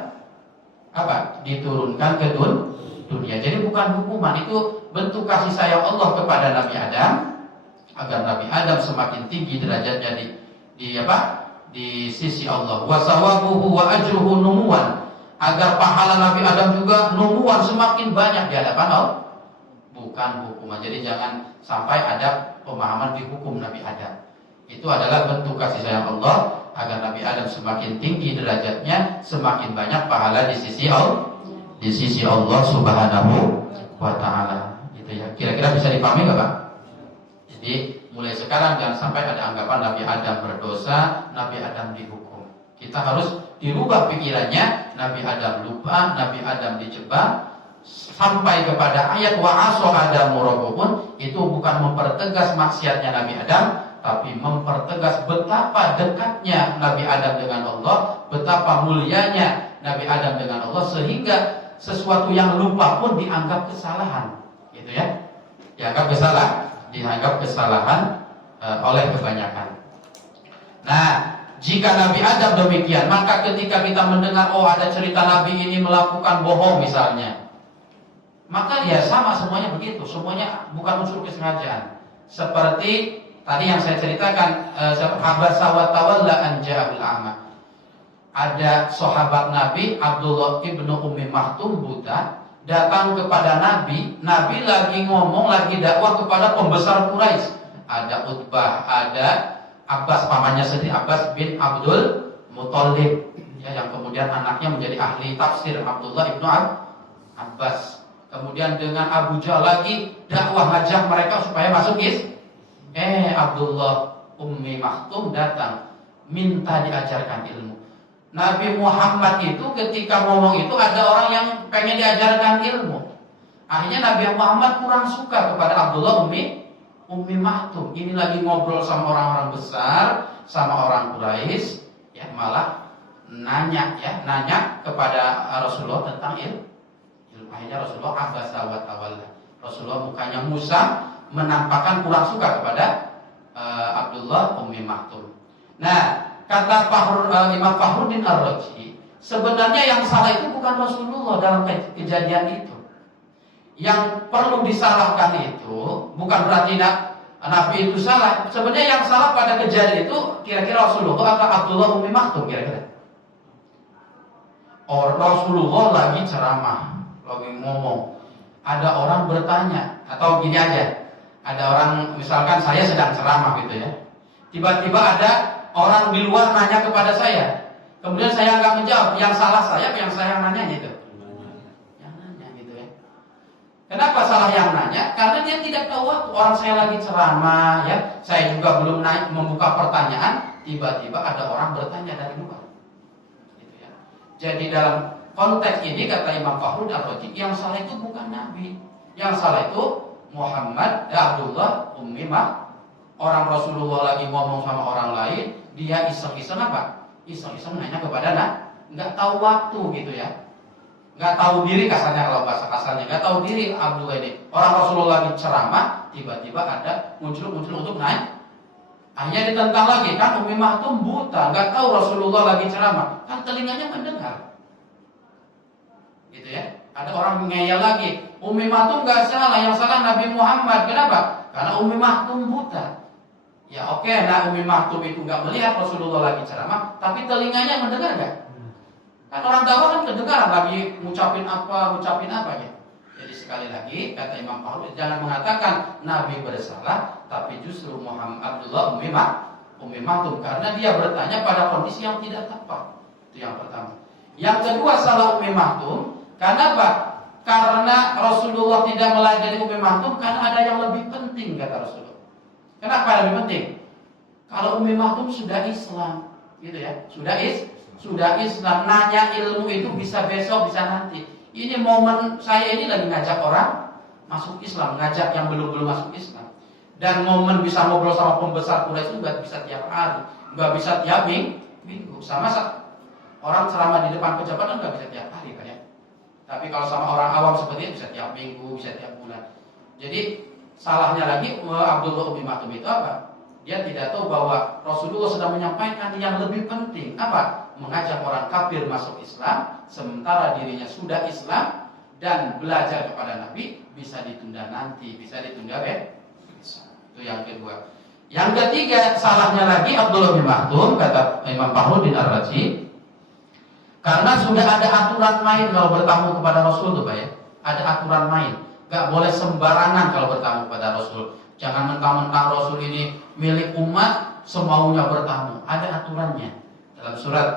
apa? Diturunkan ke dunia. Jadi bukan hukuman, itu bentuk kasih sayang Allah kepada Nabi Adam agar Nabi Adam semakin tinggi derajatnya di sisi Allah. Wa sawabuhu wa ajruhu numuwan, agar pahala Nabi Adam juga numuwan, semakin banyak di hadapan Allah. Bukan hukuman. Jadi jangan sampai ada pemahaman dihukum Nabi Adam. Itu adalah bentuk kasih sayang Allah agar Nabi Adam semakin tinggi derajatnya, semakin banyak pahala di sisi Allah Subhanahu wa taala. Gitu ya. Kira-kira bisa dipahami enggak, Pak? Jadi mulai sekarang jangan sampai ada anggapan Nabi Adam berdosa, Nabi Adam dihukum. Kita harus dirubah pikirannya. Nabi Adam lupa, Nabi Adam dijebak, sampai kepada ayat wa aso Adamu rabbuhu, itu bukan mempertegas maksiatnya Nabi Adam, tapi mempertegas betapa dekatnya Nabi Adam dengan Allah, betapa mulianya Nabi Adam dengan Allah, sehingga sesuatu yang lupa pun dianggap kesalahan, gitu ya. Dianggap kesalahan oleh kebanyakan. Nah, jika Nabi Adam demikian, maka ketika kita mendengar ada cerita Nabi ini melakukan bohong misalnya, maka ya sama semuanya begitu, semuanya bukan unsur kesengajaan. Seperti tadi yang saya ceritakan, habasa wa tawalla an ja'al a'ma. Ada sahabat Nabi Abdullah ibnu Ummi Maktum buta, datang kepada Nabi. Nabi lagi ngomong, lagi dakwah kepada pembesar Quraisy. Ada Utbah, ada Abbas, pamannya sendiri, Abbas bin Abdul Muthalib, ya, yang kemudian anaknya menjadi ahli tafsir, Abdullah ibnu Abbas. Kemudian dengan Abu Jahal lagi dakwah, ngajak mereka supaya masuk Abdullah Ummi Maktum datang minta diajarkan ilmu. Nabi Muhammad itu ketika ngomong itu ada orang yang pengen diajarkan ilmu. Akhirnya Nabi Muhammad kurang suka kepada Abdullah Ummi Maktum. Ini lagi ngobrol sama orang-orang besar, sama orang Quraisy, ya, malah nanya kepada Rasulullah tentang ilmu. Akhirnya Rasulullah abasa wa tawalla. Rasulullah mukanya musam, menampakkan kurang suka kepada Abdullah Ummi Maktum. Nah, kata Imam Fakhruddin Ar-Razi, sebenarnya yang salah itu bukan Rasulullah dalam kejadian itu. Yang perlu disalahkan itu bukan berarti Nabi itu salah. Sebenarnya yang salah pada kejadian itu kira-kira Rasulullah atau Abdullah Ummi Maktum kira-kira. Rasulullah lagi ceramah, lagi ngomong. Ada orang bertanya, atau gini aja. Ada orang, misalkan saya sedang ceramah gitu ya. Tiba-tiba ada orang di luar nanya kepada saya. Kemudian saya nggak menjawab. Yang salah saya, yang saya nanya gitu. Yang nanya gitu ya. Kenapa salah yang nanya? Karena dia tidak tahu waktu. Orang saya lagi ceramah ya. Saya juga belum membuka pertanyaan. Tiba-tiba ada orang bertanya dari luar. Gitu ya. Jadi dalam konteks ini kata Imam Fakhruddin Ar-Razi, yang salah itu bukan Nabi. Yang salah itu Muhammad Abdullah Ummi Maktum. Orang Rasulullah lagi ngomong sama orang lain, dia iseng-iseng apa? Iseng-iseng nanya kepada nggak tahu waktu gitu ya. Nggak tahu diri kasarnya, kalau bahasa kasarnya nggak tahu diri Abdullah ini. Orang Rasulullah lagi ceramah, tiba-tiba ada muncul untuk naik. Akhirnya ditentang lagi, kan Ummi Maktum buta, nggak tahu Rasulullah lagi ceramah, kan telinganya mendengar. Gitu ya. Ada orang ngeyel lagi, Ummi Maktum nggak salah, yang salah Nabi Muhammad. Kenapa? Karena Ummi Maktum buta. Ya oke, nah Ummi Maktum itu nggak melihat Rasulullah lagi ceramah, tapi telinganya mendengar nggak? Kan orang dakwah kan kedengaran lagi ngucapin apa ya. Jadi sekali lagi kata Imam Fakhruddin, jangan mengatakan Nabi bersalah, tapi justru Muhammad Abdullah Ummi Maktum, karena dia bertanya pada kondisi yang tidak tepat. Itu yang pertama. Yang kedua, salah Ummi Maktum karena apa? Karena Rasulullah tidak melajari Ummi Maktum karena ada yang lebih penting, kata Rasulullah. Kenapa lebih penting? Kalau Ummi Maktum sudah Islam, gitu ya, sudah Islam, nanya ilmu itu bisa besok, bisa nanti. Ini momen saya ini lagi ngajak orang masuk Islam, ngajak yang belum masuk Islam. Dan momen bisa ngobrol sama pembesar Quraisy itu nggak bisa tiap hari, nggak bisa tiap minggu. Sama orang ceramah di depan pejabat kan nggak bisa tiap hari kan ya. Tapi kalau sama orang awam seperti ini bisa tiap minggu, bisa tiap bulan. Jadi salahnya lagi Abdullah Ummi Maktum itu apa? Dia tidak tahu bahwa Rasulullah sedang menyampaikan yang lebih penting. Apa? Mengajak orang kafir masuk Islam, sementara dirinya sudah Islam dan belajar kepada Nabi bisa ditunda nanti, bisa ditunda besok. Itu yang kedua. Yang ketiga, salahnya lagi Abdullah bin Maktum, kata Imam Fakhruddin Ar-Razi, karena sudah ada aturan main kalau bertamu kepada Rasul tuh, Pak ya. Ada aturan main. Gak boleh sembarangan kalau bertamu kepada Rasul. Jangan mentang-mentang Rasul ini milik umat, semaunya bertamu. Ada aturannya. Dalam surat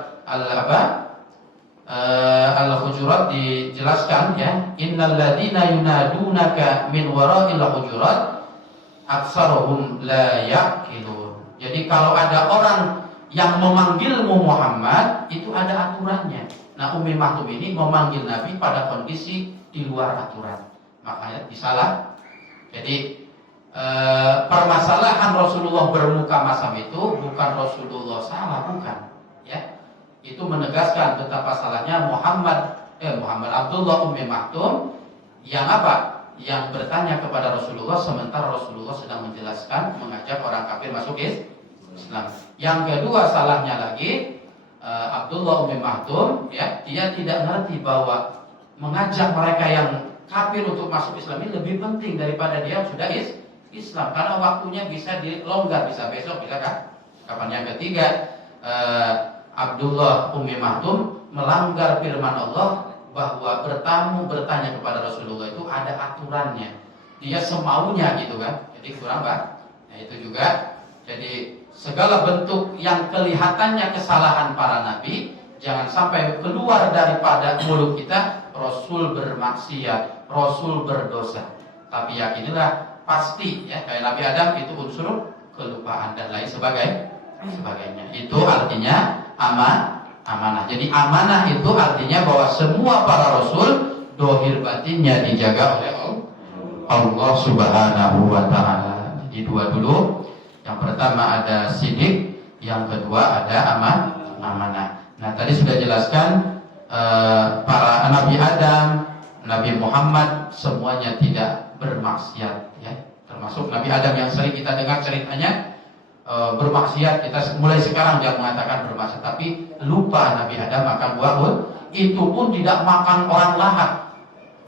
Al-Hujurat dijelaskan ya, innal ladzina yunadunaka min wara'il hujurat aktsaruhum la yaqilun. Jadi kalau ada orang yang memanggilmu Muhammad, itu ada aturannya. Nah, Ummi Maktum ini memanggil Nabi pada kondisi di luar aturan, makanya disalah. Jadi permasalahan Rasulullah bermuka masam itu bukan Rasulullah salah, bukan, ya. Itu menegaskan betapa salahnya Muhammad Abdullah Ummi Maktum yang apa? Yang bertanya kepada Rasulullah sementara Rasulullah sedang menjelaskan mengajak orang kafir masuk Islam. Yang kedua salahnya lagi Abdullah Ummi Maktum, ya, dia tidak ngerti bahwa mengajak mereka yang kafir untuk masuk Islam ini lebih penting daripada dia sudah Islam, karena waktunya bisa dilonggar, bisa besok, bisa kapan. Yang ketiga, Abdullah Ummi Maktum melanggar firman Allah bahwa bertamu bertanya kepada Rasulullah itu ada aturannya. Dia semaunya gitu kan. Jadi kurang, Pak. Nah, itu juga. Jadi segala bentuk yang kelihatannya kesalahan para nabi jangan sampai keluar daripada mulut kita Rasul bermaksiat, Rasul berdosa. Tapi yakinilah pasti, ya, kayak Nabi Adam itu unsur kelupaan dan lain sebagainya. Itu artinya amanah. Jadi amanah itu artinya bahwa semua para rasul dohir batinnya dijaga oleh Allah Subhanahu wa taala. Jadi dua dulu. Yang pertama ada sidik, yang kedua ada amanah. Nah, tadi sudah jelaskan para Nabi Adam, Nabi Muhammad semuanya tidak bermaksiat, ya. Termasuk Nabi Adam yang sering kita dengar ceritanya bermaksiat. Kita mulai sekarang jangan mengatakan bermaksiat, tapi lupa Nabi Adam makan buah itu pun tidak makan orang lahat.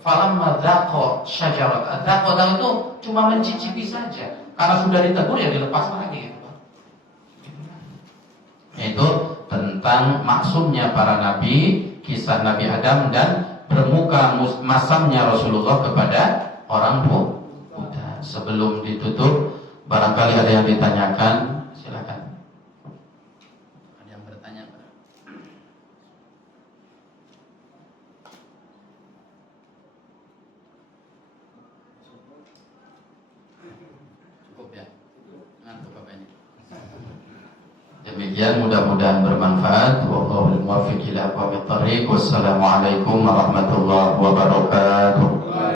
Falamma dzaqa syajarat. Dzaqa itu cuma mencicipi saja. Karena sudah ditegur ya dilepas lagi gitu. Itu tentang maksumnya para nabi, kisah Nabi Adam dan bermuka masamnya Rasulullah kepada orang buta. Sebelum ditutup, barangkali ada yang ditanyakan, silakan. Ada yang bertanya? Cukup ya? Ngantuk apa ini? Demikian, mudah-mudahan bermanfaat. Wallahul muwaffiq ila aqwamit thoriq. Wassalamualaikum warahmatullahi wabarakatuh.